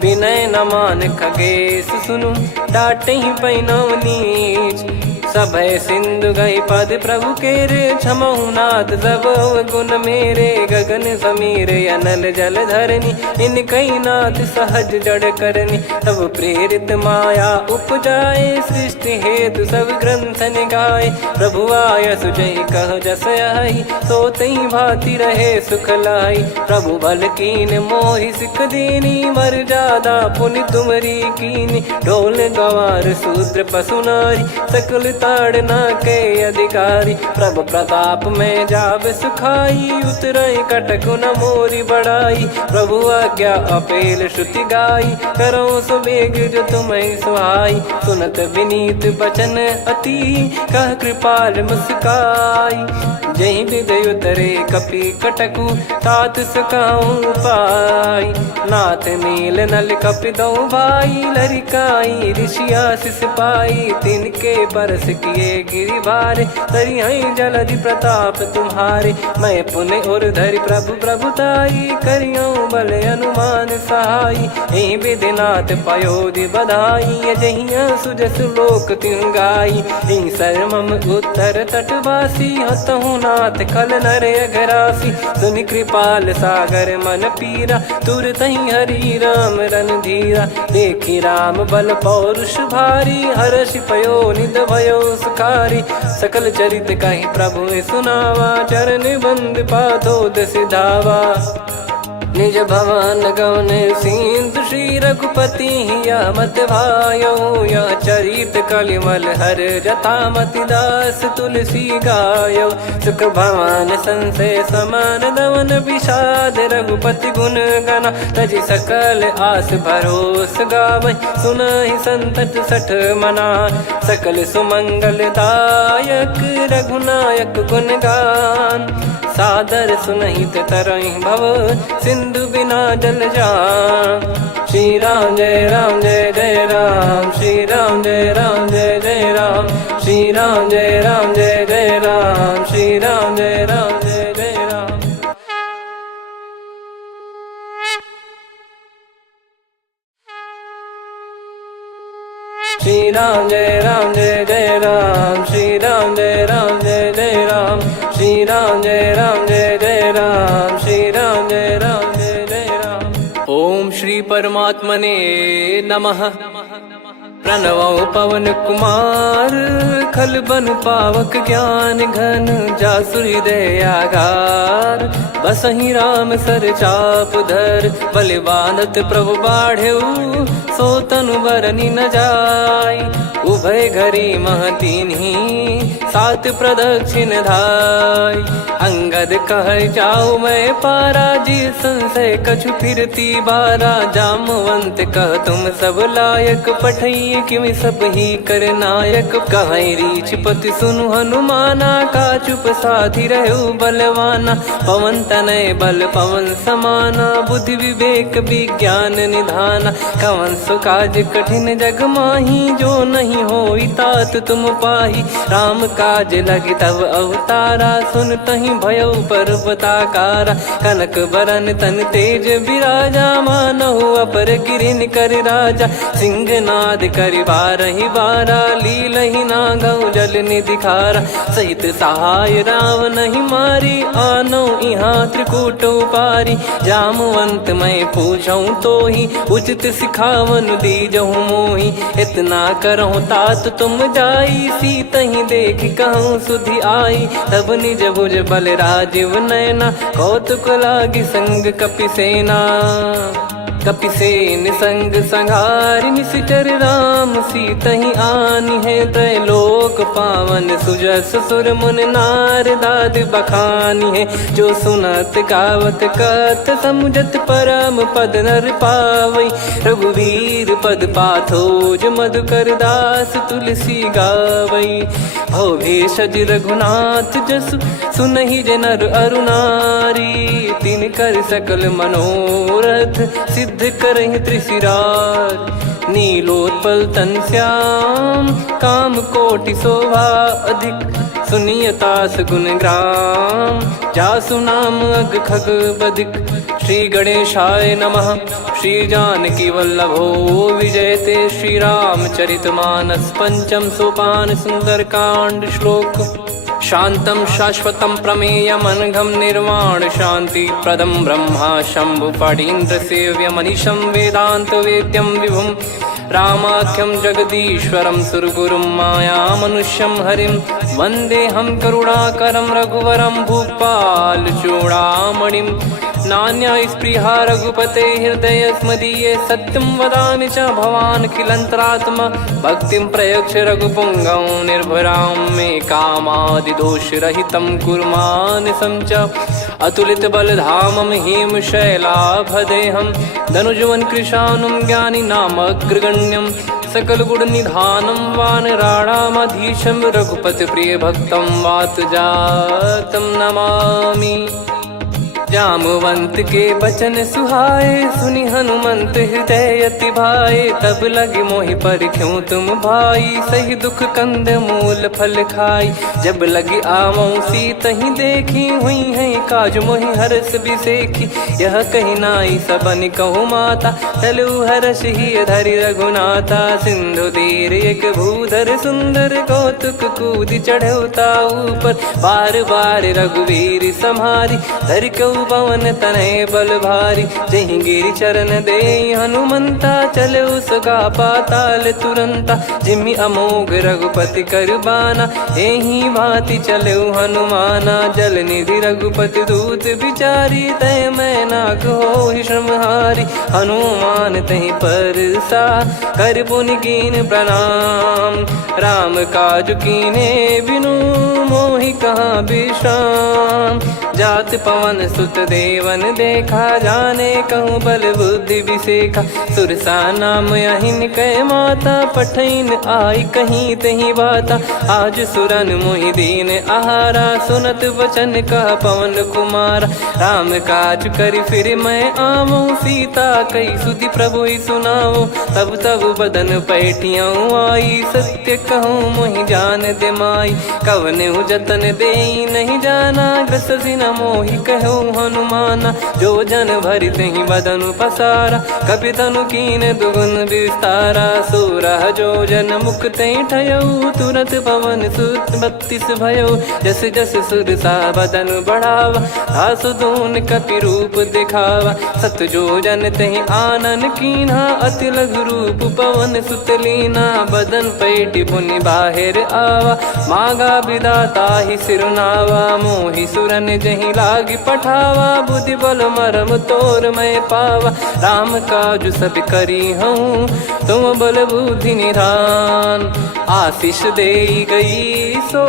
विनय न मान खगेश सुनु, डांटहि पै नव नीच। सभय सिंधु गई पद प्रभु केरे, क्षमहु नाथ सब गुण मेरे। गगन समीर अनल जल धरनी, इन कई नाथ सहज जड़ करनी। तब प्रेरित माया उपजाए, सृष्टि हेतु सब ग्रंथ निगाए। प्रभु आय सुजय कह जस आई, सोतहि भांति रहे सुख लाई। प्रभु बल कीन मोहि सिख दीनी, मर्यादा पुनि तुमरी कीनी। ढोल गवार शूद्र पशु नारी, सकल ताड़ना के अधिकारी। प्रभु प्रताप में जाब सुखाई, उतरई कटक न मोरी बढ़ाई। प्रभु आज्ञा अपेल श्रुति गाई, करो सुबेग जो तुम्हें सुहाई। सुनत विनीत बचन अति, कह कृपाल मुस्काई। जही विदय उतरे कपि कटकु, तात सकाऊं पाई। नाथ नील नल कपि दो भाई, लरिकाई ऋषि आशीष पाई। तिनके परस किए गिरि बारे, तरी हई जलधि प्रताप तुम्हारे। मैं पुण्य और धरि प्रभु प्रभुताई, करियो बल अनुमान सहाई। ए विधिनाथ पयोधि बधाई, जहिया सुजस लोक तिहु गाई। ए सरमम उत्तर तटवासी, हतहु नाथ खल नर अघरासी। सुनि कृपाल सागर मन पीरा, तुरत ही हरि राम रन धीरा। देखी राम बल पौरुष भारी, हर्षि पयो निध भयो सुखारी। सकल चरित कहि प्रभु सुनावा, चरण बंद पाथो सिधावा। निज भवन गौन सिंधु श्री रघुपति या मत भायो। या चरित कलिमल हर जथा मति दास तुलसी गायो। सुख भवन संशय समान दवन विषाद, रघुपति गुण गना तजि सकल आस भरोस गावै। सुनहि संतत सठ मना, सकल सुमंगल दायक रघुनायक गुण गान। सादर सुनहित तरहि भव, सिंधु बिना जल जान। श्री राम जय राम जय जय राम, श्री राम जय राम जय जय राम। श्री राम जय राम जय जय राम, श्री राम जय राम जय जय राम। श्री राम जय राम जय जय राम, श्री राम जय राम जय जय राम। श्री राम जय राम जय जय राम, श्री राम जय राम जय जय राम। ओम श्री परमात्मने नमः। प्रणवो पवन कुमार, खल बन पावक ज्ञान घन। जासु हृदय आगार, बसहि राम सर चाप धर। बल बांधत प्रभु बाढ़ेऊ, सो तनु बरनि न जाय। उभय घरी मह दीन्ही, सात प्रदक्षिण धाय। अंगद कह जाऊ मैं पारा, जी संशय कछु फिरती बारा। जामवंत कह तुम सब लायक, पठइये किमि सब ही कर नायक। कहै रीछ पति सुनु हनुमाना, का चुप साधि रहु बलवाना। पवन तनय बल पवन समाना, बुद्धि विवेक विज्ञान निधाना। कवन सो काज कठिन जग माही, जो नहीं होई तात तुम पाही। राम काज लगी तब अवतारा, सुन तहि भयो पर्वताकारा। कनक बरन तन तेज बिराजा, मानहु अपर गिरिन कर राजा। सिंहनाद करि बारहि बारा, लीलहि नागौ जल निधि खारा। सहित सहाय रावण नहीं मारी, आनो इहाँ त्रिकूट उपारी। जामवंत मैं पूछऊँ तोहि, उचित सिखावन दीजहु मोहि। इतना करहु तात तुम जाई, सीतहि देख कहूँ सुधि आई। तब निज भुज बल राजीव नयना, कौतुक लागी संग कपिसेना। कपिसेन संग संहारि, निशिचर राम सीतहि आनि है। त्रैलोक पावन सुजस सुर मुन नार, दाद बखानी है। जो सुनत गावत कथ, समुझत परम पद नर पावै। रघुवीर पद पाथोज, मधुकर दास तुलसी गावै। भवेशज रघुनाथ जसु, सुनहि जे नर अरु नारी। तिन कर सकल मनोरथ, सिद्ध करहि त्रिशिराज। नीलोत्पल तन श्याम, काम कोटि शोभा अधिक। सुनियतास गुण ग्राम, जासु नाम अग खग बदिक। श्री गणेशाय नमः। श्री जानकी वल्लभो विजयते, श्री रामचरितमानस। पंचम सोपान सुंदरकांड श्लोक। शांतं शाश्वतं प्रमेयमनघं निर्वाण शांति प्रदं ब्रह्मा शंभु फणीन्द्र सेव्य मनीषं वेदांत वेद्यं विभुं। रामाख्यं जगदीश्वरं सुरगुरुं माया मनुष्यं हरिं। वन्देऽहं करुणाकरं रघुवरं भूपाल चूडामणिं। नान्या स्पृहा रघुपते हृदय स्मदीये, सत्यं वदामि च भवानखिलन्तरात्मा। भक्तिं प्रयच्छ रघुपुङ्गं निर्भरां मे कामादिदोषरहितं कुर्मानिसं च। अतुलितबलधामं हेमशैलाभदेहं, धनुजवन कृशानुं ज्ञानिनामग्रगण्यं। सकलगुणनिधानं वानराणामधीशं, रघुपतिप्रियभक्तं वातजातं नमामि। जामवंत के बचन सुहाए, सुनि हनुमंत हृदय अति भाए। तब लगे मोहि पर क्यों तुम भाई, सही दुख कंद मूल फल खाई। जब लगी आवऊं सीतहि देखी, हुई है काज मोहि हरस बिसेखी। यह कही नाई सबन कहु माता, चलु हरष ही धरि रघुनाथा। सिंधु तीर एक भूधर सुंदर, कौतुक कूद चढ़ौता ऊपर। बार बार रघुवीर सम्हारी, धरि कऊ पवन तनय बल भारी। जहि गिरि चरण दे हनुमंता, चले उसका पाताल तुरंता। जिमि अमोघ रघुपति कर बाना, एहि भांति चले हनुमाना। जल निधि रघुपति दूत बिचारी, तय मैं नाग होहि श्रमहारी। हनुमान तहि परसा, कर पुनि कीन प्रणाम। राम काज कीने बिनु, मोहि कहाँ विश्राम। जात पवन सुत देवन देखा, जाने कहूँ बल बुद्धि विसेखा। सुरसा नाम अहिन कै माता, पठैन आई कहीं तहीं बाता। आज सुरन मोहि दीन आहारा, सुनत वचन कह पवन कुमारा। राम काज करि फिर मैं आवऊं, सीता कई सुधि प्रभु ही सुनाऊं। तब तब बदन पैठियाँ आई, सत्य कहूँ मोहि जान दे माई। कवने जतन दे नहीं जाना, ग्रसि न मोहि कहूँ हनुमाना। जो जन भरि तहि बदनु पसारा, कपि तनु कीन दुगुन विस्तारा। सोरह जो जन मुख तहि ठयऊ, तुरत पवन सुत 32 भयऊ। जस जस सुरसा बदन बढ़ावा, आसु दून कपि रूप दिखावा। सत जो जन तहि आनन कीन्हा, अति लघु रूप पवन सुत लीना। बदन पैटि पुनि बाहिर आवा, मांगा विधाता ही सिरुनावा। मोहि सुरन जहि लागी पठावा, बुद्धि बल मरम तोर मैं पावा। राम काज सब करी हूँ, तुम बल बुद्धि निधान। आशीष दे गई सो,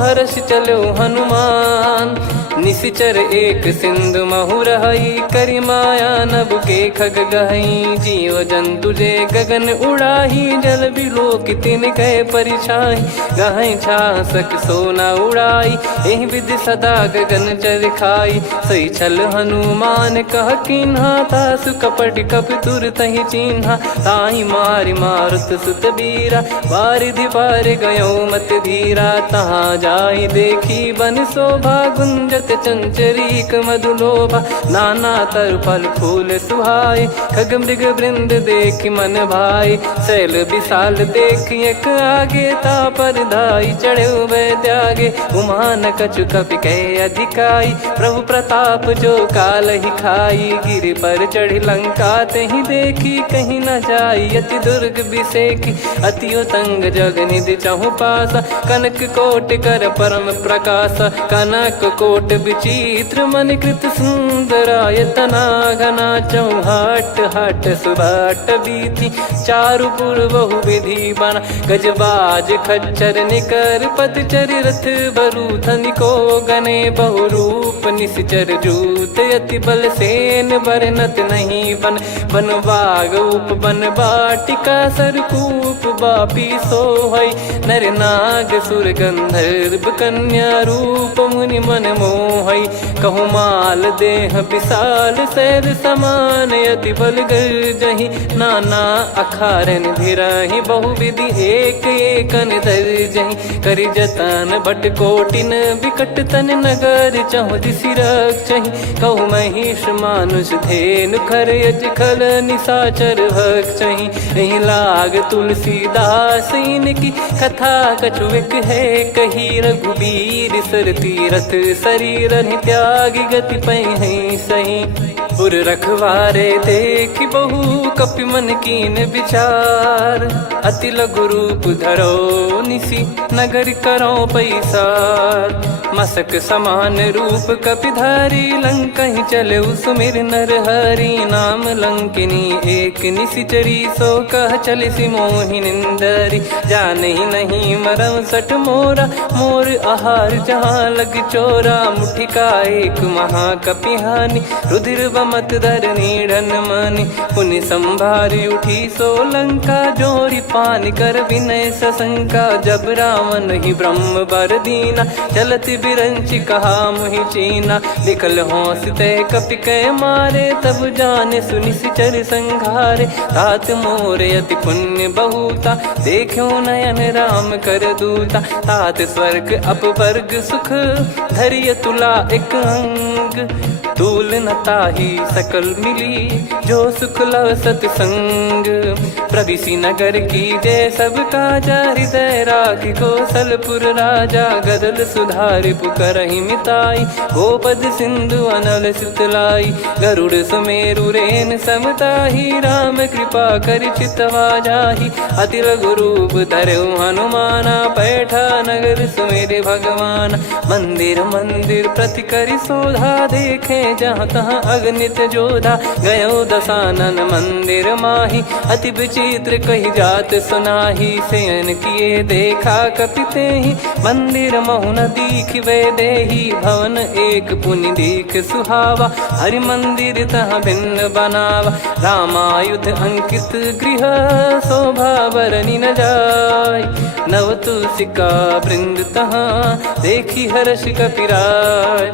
हर्ष चलो हनुमान। निशिचर एक सिंधु महु रहई, करि माया नभ के खग गहई। जीव जंतु जे गगन उड़ाही, जल बिलोक तिन कह परिछाई। गहई छासक सोना उड़ाई, एहि विधि सदा गगन चर खाई। सही छल हनुमान कह कीन्हा, तासु कपट कपि तुर तहि चिन्हा। ताहि मारि मारुत सुत बीरा, वारिधि पार गयो मत धीरा। तहाँ जाई देखी बन शोभा, गुंजत चंचरीक मधुलोभा। नाना तर फल फूल सुहाए, खग मृग वृंद देख मन भाई। शैल विशाल देख एक आगे, तापर धाई चढ़े वै त्यागे। उमा न कछु कपि कह अधिकाई, प्रभु प्रताप जो काल ही खाई। गिरि पर चढ़ी लंका तहि देखी, कहीं न जाई अति दुर्ग बिसेखी। अति उतंग जग निधि चहु पासा, कनक कोट कर परम प्रकाशा। कनक कोट विचित्र मन कृत सुंदरायतना। घना चौहाट हाट सुबाट बीती, चारु पुर बहु विधि बना। गजबाज खच्चर निकर पतचर, रथ बरु धनिको गने। बहु रूप निश्चर जूत, अति बल सेन बरनत नहीं बन। बन बाग उप बन बाटिका, सरकूप बापी सोहई। नर नाग सुर गंधर्व कन्या, रूप मुनि मन मोहई। कहु माल देह विशाल, सैर समान अति बल गर्जहि। नाना अखारन भिरहि, बहु विधि एक एकन धरजहि। करि जतन भट कोटिन, विकट तन नगर चहु दिसि रक्षहि। कहु महिष मानुष धेनु, खर यज खल निशाचर भक्षहि। एहि लाग तुलसीदास इनकी, कथा कछु एक है कही। रघुबीर सर तीरथ शरीर, त्यागी गति पै सही। पुर रखवारे देखि बहु, कपि मन कीन विचार। अति लघु रूप धरो निसी, नगर करो पैसार। मसक समान रूप कपिधारी, लंकहि चले सुमिर नर हरि। नाम लंकिनी एक निशिचरी, सो कह चलिसि मोहि निंदरी। जानहि नहीं मरम सठ मोरा, मोर आहार जहाँ लग चोरा। मुठिका एक महाकपिहानि, रुधिर मत धरनी ढन मानी। पुनि संभारी उठी सोलंका, जोरी पान कर विनय सशंका। जब रावण ही ब्रह्म बर दीना, चलत बिरंच कहा मुहि चीना। निकल होंस तय कपि कै मारे, तब जाने सुनि सिचर संघारे। तात मोर अति पुण्य बहुता, देखो नयन राम कर दूता। तात स्वर्ग अपवर्ग सुख, धैर्य तुला एक अंग। तूल न ताहि सकल मिली, जो सुख लव सतसंग। प्रविसी नगर की जय सब काजा, हृदय राखि कौशलपुर राजा। गदल सुधारि पुकारहि मिताई, गोपद सिंधु अनल सितलाई। गरुड़ सुमेरु रेन समताहि, राम कृपा कर चितवा जाहि। अति लघु रूप धरऊ हनुमाना, पैठा नगर सुमेरे भगवान। मंदिर मंदिर प्रति करि शोधा, देखे जहाँ तहाँ अगणित जोधा। गयो दशानन मंदिर माही, अति विचित्र कही जात सुनाही। शयन किए देखा कपिते ही, मंदिर महु न दीख वे देही। भवन एक पुनि दीख सुहावा, हरि मंदिर तहाँ भिन्न बनावा। रामायुध अंकित गृह, शोभा बरनी न जाय। नव तुलसी का वृंद तहाँ, देखी हर्ष कपिराय।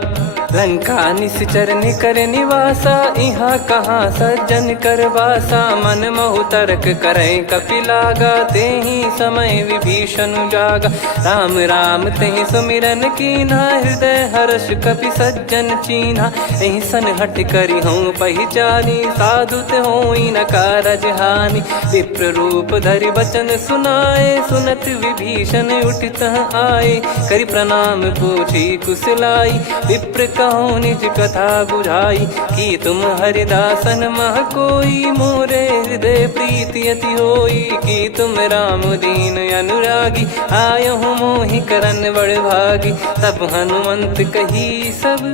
लंका निश्चर निकर निवासा, यहाँ कहाँ सज्जन कर वासा। मन महु तर्क करें कपिलागा, तेहि समय विभीषण जागा। राम राम तेहि सुमिरन कीन्हा, हृदय हर्ष कपि सज्जन चीन्हा। एहि सन हट करि हूँ पहिचानी, साधु ते होई न कारज हानि। विप्र रूप धरि बचन सुनाए, सुनत विभीषण उठित आए। करि प्रणाम पूछी कुशलाई, विप्र कहो निज कथा बुझाई। कि तुम हरिदासन मह कोई, मोरे हृदय प्रीति अति होई। कि तुम राम दीन अनुरागी, आयहु मोहि करन बड़ भागी। तब हनुमंत कही सब,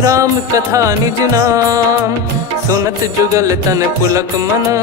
राम कथा निज नाम। सुनत जुगल तन पुलक मना,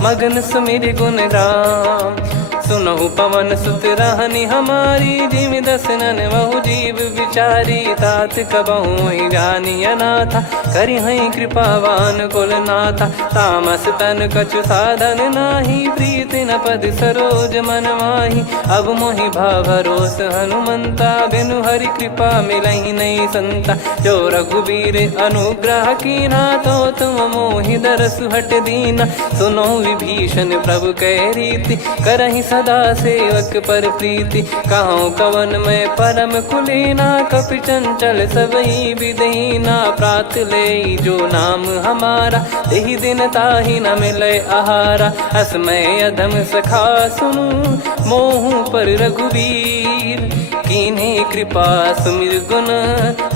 मगन सुमिर गुण राम। सुनहु पवन सुत रहनी हमारी, जिमि दसनन महु जीव विचारी। तात कबहु ही जानी अनाथा, करि हई कृपावान कुल नाथा। तामस तन कछु साधन नाही, प्रीति न पद सरोज मन माही। अब मोहि भाव भरोस हनुमंता, बिनु हरि कृपा मिलहि नहीं संता। जो रघुबीर अनुग्रह कीना, तो तुम मोहि दरसु हट दीना। सुनो विभीषण प्रभु कह रीति, करहि सदा सेवक पर प्रीति। कहूँ कवन में परम कुलीना, कपि चंचल सबई विदहीना। प्रात ले जो नाम हमारा, तेहि दिन ताहि न मिले आहारा। असमय अधम सखा सुनु, मोहु पर रघुवीर। कीन्हे कृपा सुमिर गुण,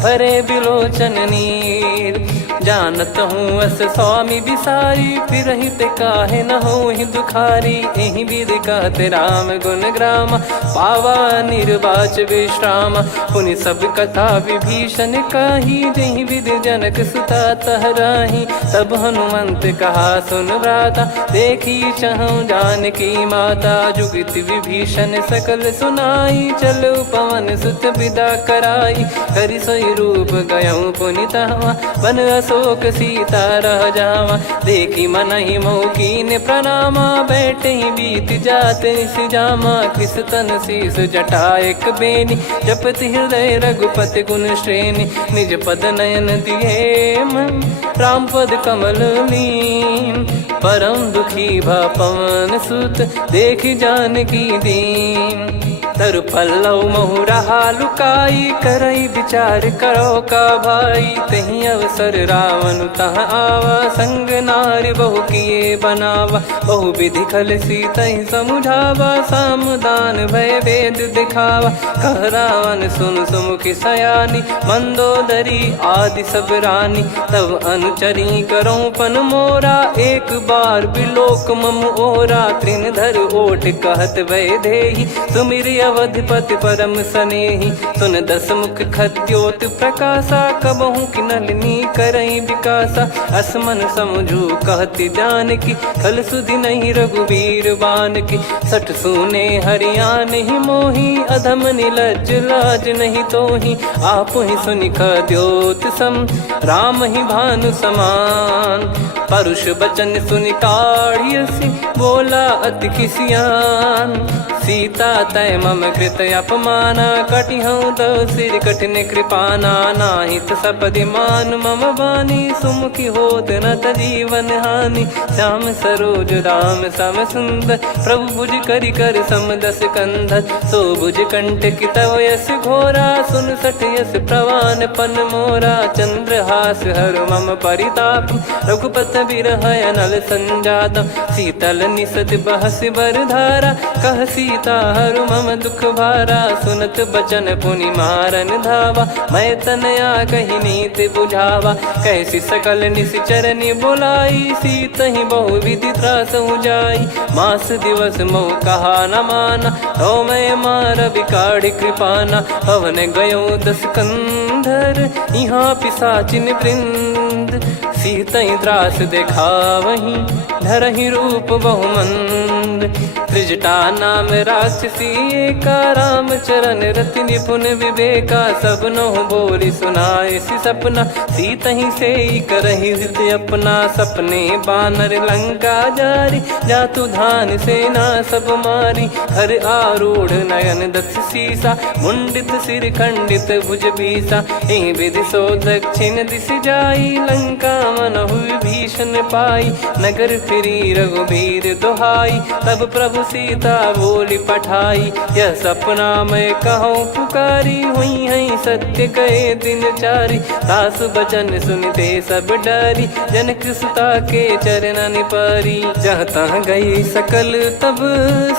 भरे बिलोचन नीर। जानत हूँ अस स्वामी बिसारी, फिर हित काहे न हो ही दुखारी। एहि विधि कहते राम गुण ग्राम, पावा निर्वाच विश्राम। पुनि सब कथा विभीषण काही, जहि विधि जनक सुता तहराही। तब हनुमंत कहा सुन भ्राता, देखी चहु जानकी माता। जुगित विभीषण सकल सुनाई, चलो पवन सुत विदा कराई। करि सोई रूप गयऊँ पुनि तहवा, बन अशोक सीता रह जावा। देखी मनहि मोह कीन्ह प्रणामा, बैठे ही बीत जात निस जामा। किस तन शीस जटा एक बेनी, जपति हृदय रघुपति गुण श्रेणी। निज पद नयन दिए मन, राम पद कमल लीन। परम दुखी भा पवन सुत, देखि जानकी दीन। तरु पल्लव महु रहा लुकाई, करई विचार करो का भाई। तहि अवसर रावण तहाँ आवा, संग नार बहु किए बनावा। बहु विधि खल सीतहि समुझावा, सामदान भय वेद दिखावा। कह रावण सुन सुमुखि सयानी, मंदोदरी आदि सब रानी। तब अनुचरी करो पन मोरा, एक बार बिलोक मम ओरा। तृण धर ओट कहत वै देहि, सुमिर अवधिपति परम सनेही। सुन दस मुख खद्योत प्रकाशा, कबहू की नलिनी करई विकासा। असमन समझू कहती जान की, खल सुधि नहीं रघुबीर बान की। सठ सुने हरियाण ही मोही, अधम निलज लाज नहीं तोही। आप ही सुनि खद्योत सम, राम ही भानु समान। परुष बचन सुनि काढ़ियसि, बोला अति किसियान। सीता तय मम कृत अपमाना, कटिहऊँ दो सिर कठिन कृपाना। नाहित सपदि मान मम बानी, सुमुखी होत न जीवन हानि। श्याम सरोज राम सम सुंदर, प्रभु भुज करि कर सम दस कंधर। सो भुज कंटक तव यस घोरा, सुन सठ यस प्रवान पन मोरा। चंद्रहास हर मम परिताप, रघुपत बिरह अनल संजातम। शीतल निसत बहस बर धारा, कह सीता हरु मम दुख भारा। सुनत बचन पुनि मारन धावा, मैं तनया कही नीत बुझावा। कैसी सकल निश्चरनि बोलाई, सीत ही बहु विधि त्रास जाई। मास दिवस मोह कहा न माना, तो मैं मार बिकाढ़ कृपाना। पवन गयो दस कंधर, यहाँ पिशाचिन वृंद। सीतई त्रास देखावहीं, धरहि रूप बहुमंद। त्रिजटा नाम राक्षसी एका, राम चरण रति निपुण विवेका। सबनो बोली सुनाए सि सपना, सीतहि से करहि हित अपना। सपने बानर लंका जारी, जातु धान सेना सब मारी। हर आरूढ़ नयन दस सीसा, मुंडित सिर खंडित भुज बीसा। एहि विधि सो दक्षिण दिश जाई, लंका मनहु भीषण पाई। नगर फिरी रघुबीर दोहाई, तब प्रभु सीता बोली पठाई। यह सपना मैं कहूँ पुकारी, हुई है सत्य कहे दिन चारी। सासु बचन सुनते सब डरी, जनक सुता के चरण परी। जहाँ तहाँ गई सकल तब,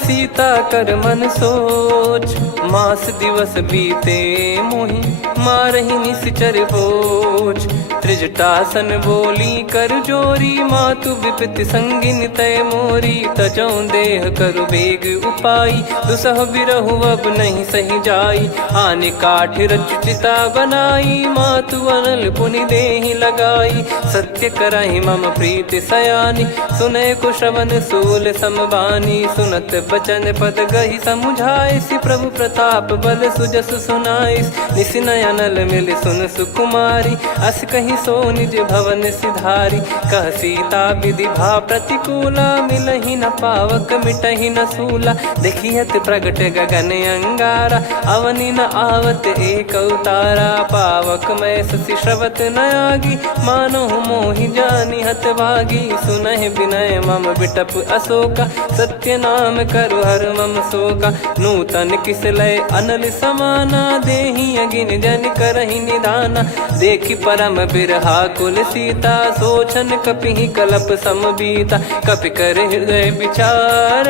सीता कर मन सोच। मास दिवस बीते मोहि, मारहि निश्चर बोझ। त्रिजटासन बोली कर जोरी, मातु विपति संगिन तय मोरी। तजौ देह करु बेग उपाई, दुसह बिरहु अब नहीं सही जाई। आने काठ रचिता बनाई, मातु अनल पुनि देहि लगाई। सत्य करहि मम प्रीति सयानी, सुनय को श्रवण सूल समबानी। सुनत बचन पद गहि समुझाए, सि प्रभु प्रताप बल सुजस सुनाइस। निस नयनल मिल सुन सुकुमारी, अस कहि सो निज भवन सिधारी। कह सीता विधि भा प्रतिकूला, मिलहि न पावक मिटहि न सूला। देखियत प्रगट गगन अंगारा, अवनि न आवत एक अवतारा। पावक मैं ससि श्रवत न आगी, मानो मोहि जानि हत भागी। सुनहि विनय मम बिटप अशोका, सत्य नाम करु हर मम शोका। नूतन किस लय अनल समाना, देहि अगिन जन करहि निदाना। देखि परम बिरहा कुल सीता, सोचन कपिहि कलप समबीता। कपि कर हृदय विचार,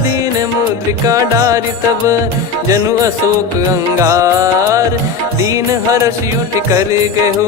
दीन मुद्रिका डारि तब। जनु अशोक अंगार, दीन हर्ष उठ कर गहु।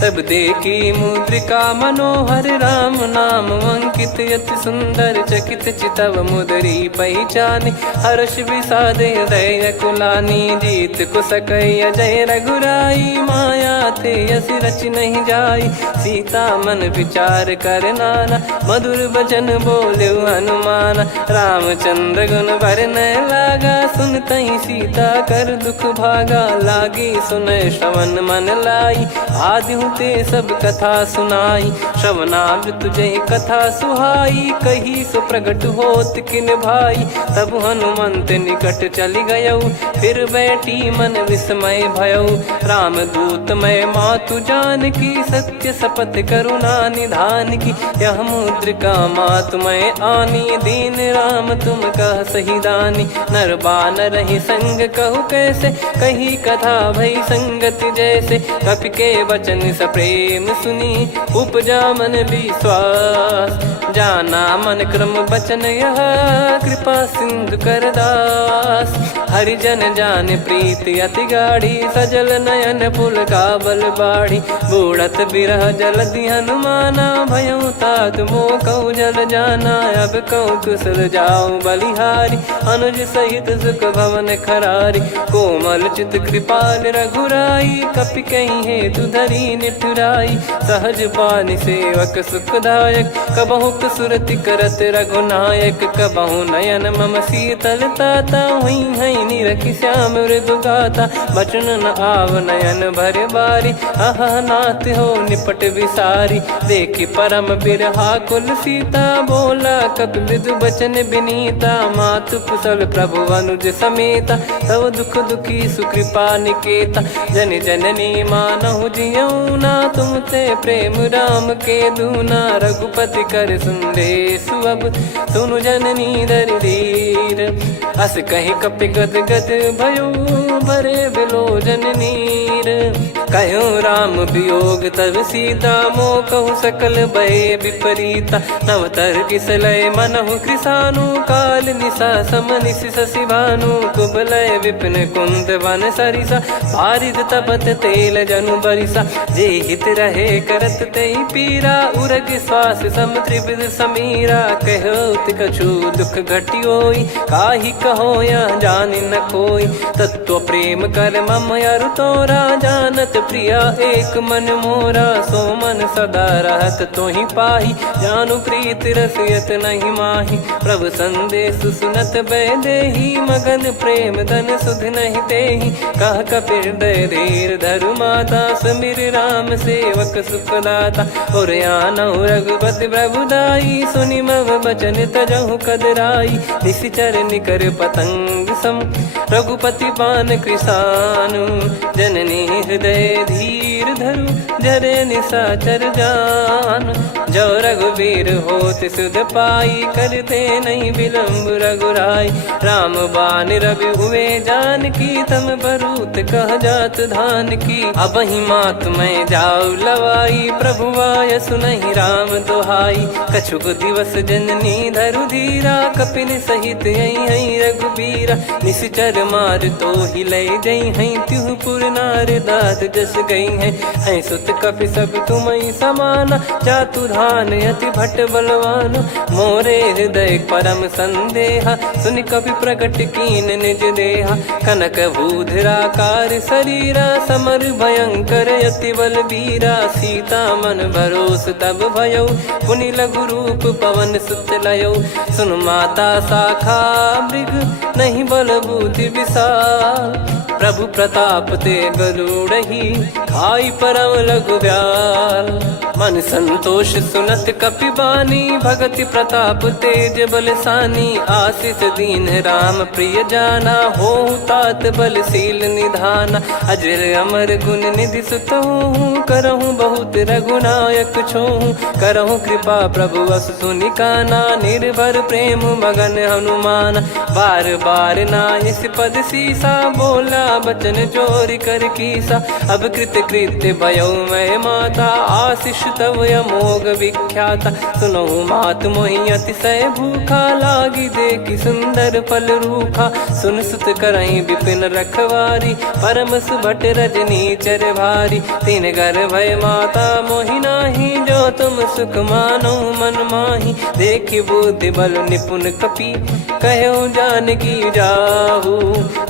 तब देखी मुद्रिका मनोहर, राम नाम अंकित अति सुंदर। चकित चितव मुदरी पहचाने, हर्ष विषाद हृदय कुलानी। जीत को सकय अजय रघुराई, माया थे यस रच नहीं जाई। सीता मन विचार कर नाना, मधुर वचन बोले हनुमान। रामचंद्र गुण भरने लागा, सुनतहि सीता कर दुख भागा। लागी सुनय श्रवण मन लाई, आदि ते सब कथा सुनाई। श्रवणाब तुझे कथा सुहाई, कही सो प्रगट होत किन भाई। तब हनुमंत निकट चली गयौ, फिर बैठी मन विस्मय भयौ। राम दूत मैं मातु जान की, सत्य शपथ करुणा निधान की। यह मुद्रिका मातु मैं आनी, दीन राम तुम कह सही दानी। नर बानर ही संग कहु कैसे, कही कथा भई संगति जैसे। कपि के वचन सप्रेम सुनी, उपजा मन विश्वास। जाना मन क्रम बचन यह, कृपा सिंधु कर दास। हरिजन जान प्रीति अति गाढ़ी, सजल नयन पुल काबल बाढ़ी। बूढ़त बिरह जलधि हनुमाना, भयउ तात मोह कहु जल जाना। अब कहु कुशल जाऊ बलिहारी, अनुज सहित सुख भवन खरारी। कोमल चित कृपाल रघुराई, कपि कहीं हेतु धरी निठुराई। सहज पानि सेवक सुखदायक, कबहु सुरति करत रघुनायक। कबहु नयन मम शीतल ताता, हुई है निरखि श्याम मृदु गाता। बचन न आव नयन भर बारी, अह नाथ हो निपट विसारी। देखि परम बिरहा कुल सीता, बोला कपि मृदु बचन बिनीता। मातु कुशल प्रभु अनुज समेता, तव दुख दुखी सुकृपा निकेता। जन जननी मानहु जियऊ ना, तुम ते प्रेम राम के दूना। रघुपति कर संदेशु अब, सुनु जननी दर धीर। अस कहीं कपि गद गद भयो, भरे बिलोचन नीर। कहूँ राम वियोग तब सीता, मोह कहूँ सकल भय विपरीता। नवतर किसलय मनहु कृसानु, काल निशा समनिश शशि भानु। कुबलय विपिन कुंद वन सरिसा, पारिद तपत तेल जनु बरिसा। जे हित रहे करत तेहि पीरा, उरग श्वास सम त्रिविध समीरा। कहत कछु दुख घटियोई, काहि कहो या जानि न कोई। तत्व प्रेम कर मम अरु तोरा, जानत प्रिया एक मन मोरा। सो मन सदा रहत तोहि पाही, जानु प्रीत रसियत नहीं माही। प्रभु संदेश सुनत बैदेही, मगन प्रेम धन सुध नहीं तेहि। कह कपिर दय धीर धरु माता, समिर राम सेवक सुखदाता। और आनहु रघुपति प्रभुदाई, सुनि मम बचन तजहु कदराई। निशिचर निकर पतंग सम, रघुपति पान कृसानु। जननी हृदय धीर धरु, जरे निशाचर जान। जो रघुवीर होत सुध पाई, करते नहीं विलम्ब रघुराई। राम बान रवि हुए जानकी, तम बरूत कह जात धान की। अब ही मात मैं जाऊ लवाई, प्रभु आय सुनहि राम दोहाई। कछुक दिवस जननी धरु धीरा, कपिन सहित यही रघुबीरा। निश्चर मार तो ही लय जई हैं, त्युह पुर नार दात जस गई हैं। सुत कपि सब तुमहि समाना, जातु धान अति भट बलवान। मोरे हृदय परम संदेहा, सुनि कपि प्रकट कीन निज देहा। कनक भूधराकार शरीरा, समर भयंकर अति बल बीरा। सीता मन भरोस तब भयउ, पुनि लघु रूप पवन सुत लयउ। सुन माता शाखा मृग, नहीं बल बुद्धि विशाल। प्रभु प्रताप ते गरुड़हि, खाई परम लघु ब्याल। मन संतोष सुनत कपि बानी, भगति प्रताप तेज बलसानी। आशीष दीन राम प्रिय जाना, होहु तात बलशील निधाना। अजर अमर गुण निधि सुतहु, करहु बहुत रघुनायक छोहु। करहु कृपा प्रभु अस सुनि काना, निर्भर प्रेम मगन हनुमान। बार बार नायस पद सीसा, बोला बचन चोरी कर कीसा। अब कृत कृत्य भयो मैं माता, आशीष तव अमोघ विख्याता। सुनहु मात मोहि अतिशय भूखा, लागी देखि सुंदर फल रूखा। सुन सुत करहि विपिन रखवारी, परम सुभट रजनी चर भारी। तीन घर भय माता मोहि नाही, जो तुम सुख मानो मन माही। देखि बुद्धि बल निपुण कपि, कहु जानकी जाहू।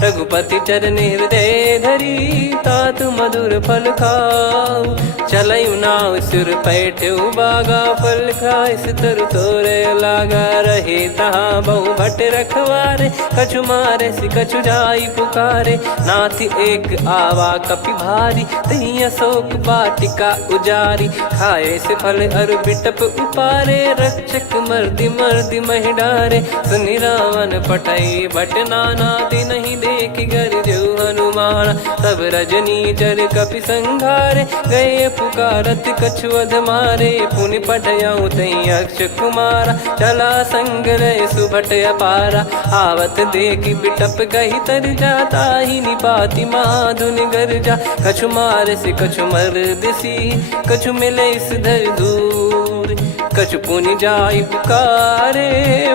रघुपति चरण हृदय धरी, तात मधुर फल खाऊ। चलयु नाव सुर पैठ्यु बागा, फल खाय सितर तोरे लागा। रहे तहाँ बहु भट रखवारे, कछु मारे सि कछु जाई पुकारे। नाथ एक आवा कपि भारी, तही अशोक वाटिका उजारी। खाए से फल अर बिटप उपारे, रक्षक मर्दि मर्दि महि डारे। सुनि रावण पटई भट नाना, तिनहि देखि गरजउ हनुमान। तब रजनी चर कपि संघारे, गए पुकारत कछु अध मारे। पुनि पटयउ तई अक्ष कुमारा, चला संग रहे सुभट अपारा। आवत देखि बिटप गहि तर जाता, ही निपाति माधुनि गर्जा। कछु मार से कछु मर्दिसी, कछु मिले इस धर दूर। कछु पुनि जाई पुकारे,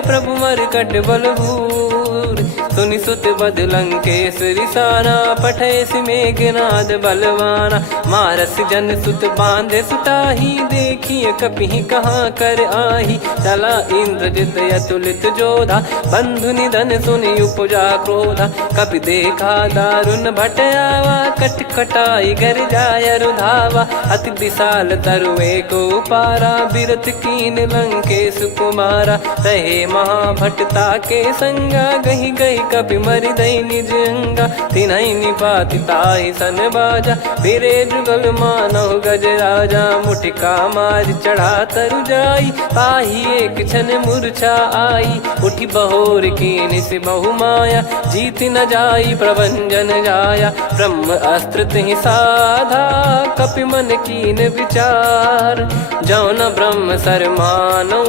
प्रभु मरकट बलभूर। सुनि सुत बद लंकेश्वरी साना, पठेसि मेघनाद बलवाना। मारस जन सुत बांधे सुताही, देखिए कपि कहाँ कर आही। चला इंद्रजित अतुलित जोधा, बंधु निधन सुनि उपजा क्रोधा। कपि देखा दारुण भट आवा, कट कटाई घर जाय रुधावा। अति विशाल तरुए को पारा, बिरत कीन लंकेश कुमारा। रहे महाभटता के संगा, गही गही कपि मरि दई निज अंगा। तिन्हि निपाति ताहि सन बाजा, फिरे जुगल मानव गज राजा। मुटिका मार चढ़ा तरु जाई, पाही एक क्षण मूर्छा आई। उठी बहोर कीन से बहु माया, जीत न जाई प्रभंजन जाया। ब्रह्म अस्त्र तिहि साधा, कपि मन कीन विचार। जौ न ब्रह्म सर मानौ,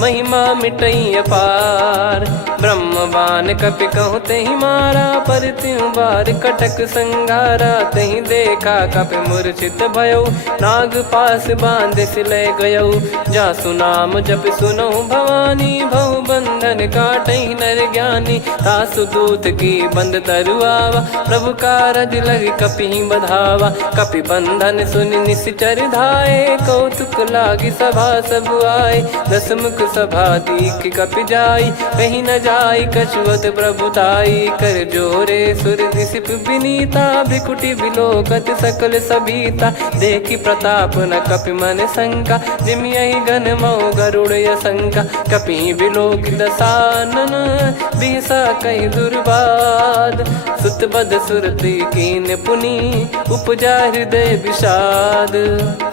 महिमा मिटई अपार। ब्रह्म बान कपि कहूँ तेहि मारा, पर त्यों बार कटक संगारा। तहि देखा कपि मूर्छित भयौ, नाग पास बांध सिले गयौ। जासु नाम जप सुनौ भवानी, भव बंधन काटहि नर ज्ञानी। तासु दूत की बंद तरुआवा, प्रभु कारज लग कपि बधावा। कपि बंधन सुनि निश्चर धाये, कौतुक लागी सभा सब आए। दसमुख सभा दीख कपि जाई, कहीं न जाई कछुअत प्रभुताई। कर जोरे सुर दिसिप विनीता, भिकुटी बिलोकत सकल सबीता। देखी प्रताप न कपि मन शंका, जिमियहि गन मऊ गरुड़ असंका। कपि बिलोक दसानन, बिहसा कहि दुर्बाद। सुत बद सुरति कीन पुनि, उपजा हृदय विषाद।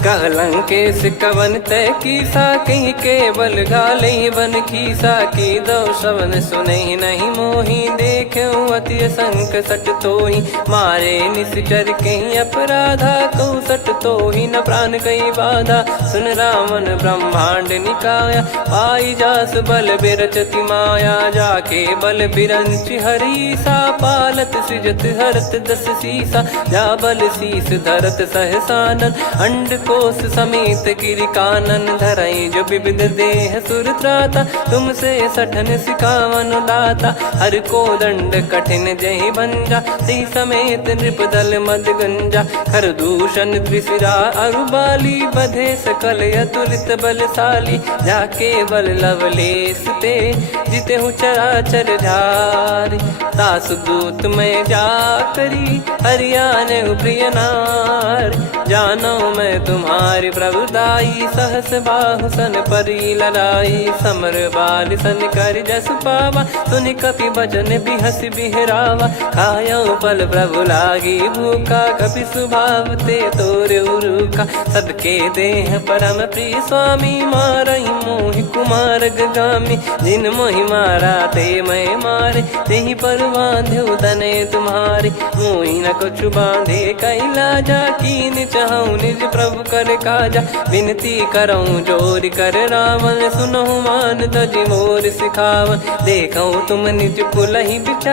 कह लंकेश कवन तय कीसा, कहीं केवल गाले बन खीसा। की दो श्रवण सुनहि नहीं मोही, देखऊं अति संक सट तोहि। मारे निश्चर कहीं अपराधा, कहूँ सट तोहि न प्राण कहीं बाधा। सुन रावण ब्रह्मांड निकाया, पाई जास बल बिरचति माया। जाके बल बिरंच हरीसा, पालत सृजत हरत दस सीसा। जा बल शीस धरत सहसानन, अंड कोश समेत गिरि कानन। धरई जो विविध देह सुर त्राता, तुमसे सठन सिखावन दाता। हर को दंड कठिन जहि भंजा, ती समेत नृपदल मद गंजा। खर दूषण त्रिशिरा अरुबाली, बधे सकल अतुलित बलशाली। जाके बल लवलेस ते, जिते हूँ चराचर झारी। तासु दूत मैं जा करी, हरियाने प्रिय नार। जानो मैं तुम्हारी प्रभुताई, सहस बाहु सन परी ललाई। समर बाल सन कर जस पावा, सुनि कपि बचन बिहस बिहरावा। खायौ पल प्रभु लागी भूखा, कपि स्वभाव ते तोरे उरुखा। सबके देह परम प्रिय स्वामी, मारहि मोहि कुमार गामी। जिन मोहि मारा ते मैं मारे, तेहि पर बांधो तनय तुम्हारे। मोहि न कुछ बांधे कैलाजा, कीन चाहूँ निज प्रभु कर काजा। विनती करऊँ जोर कर रावण, सुनहु मान तज मोर सिखावन। देखऊँ तुम निज कुलहि विचार,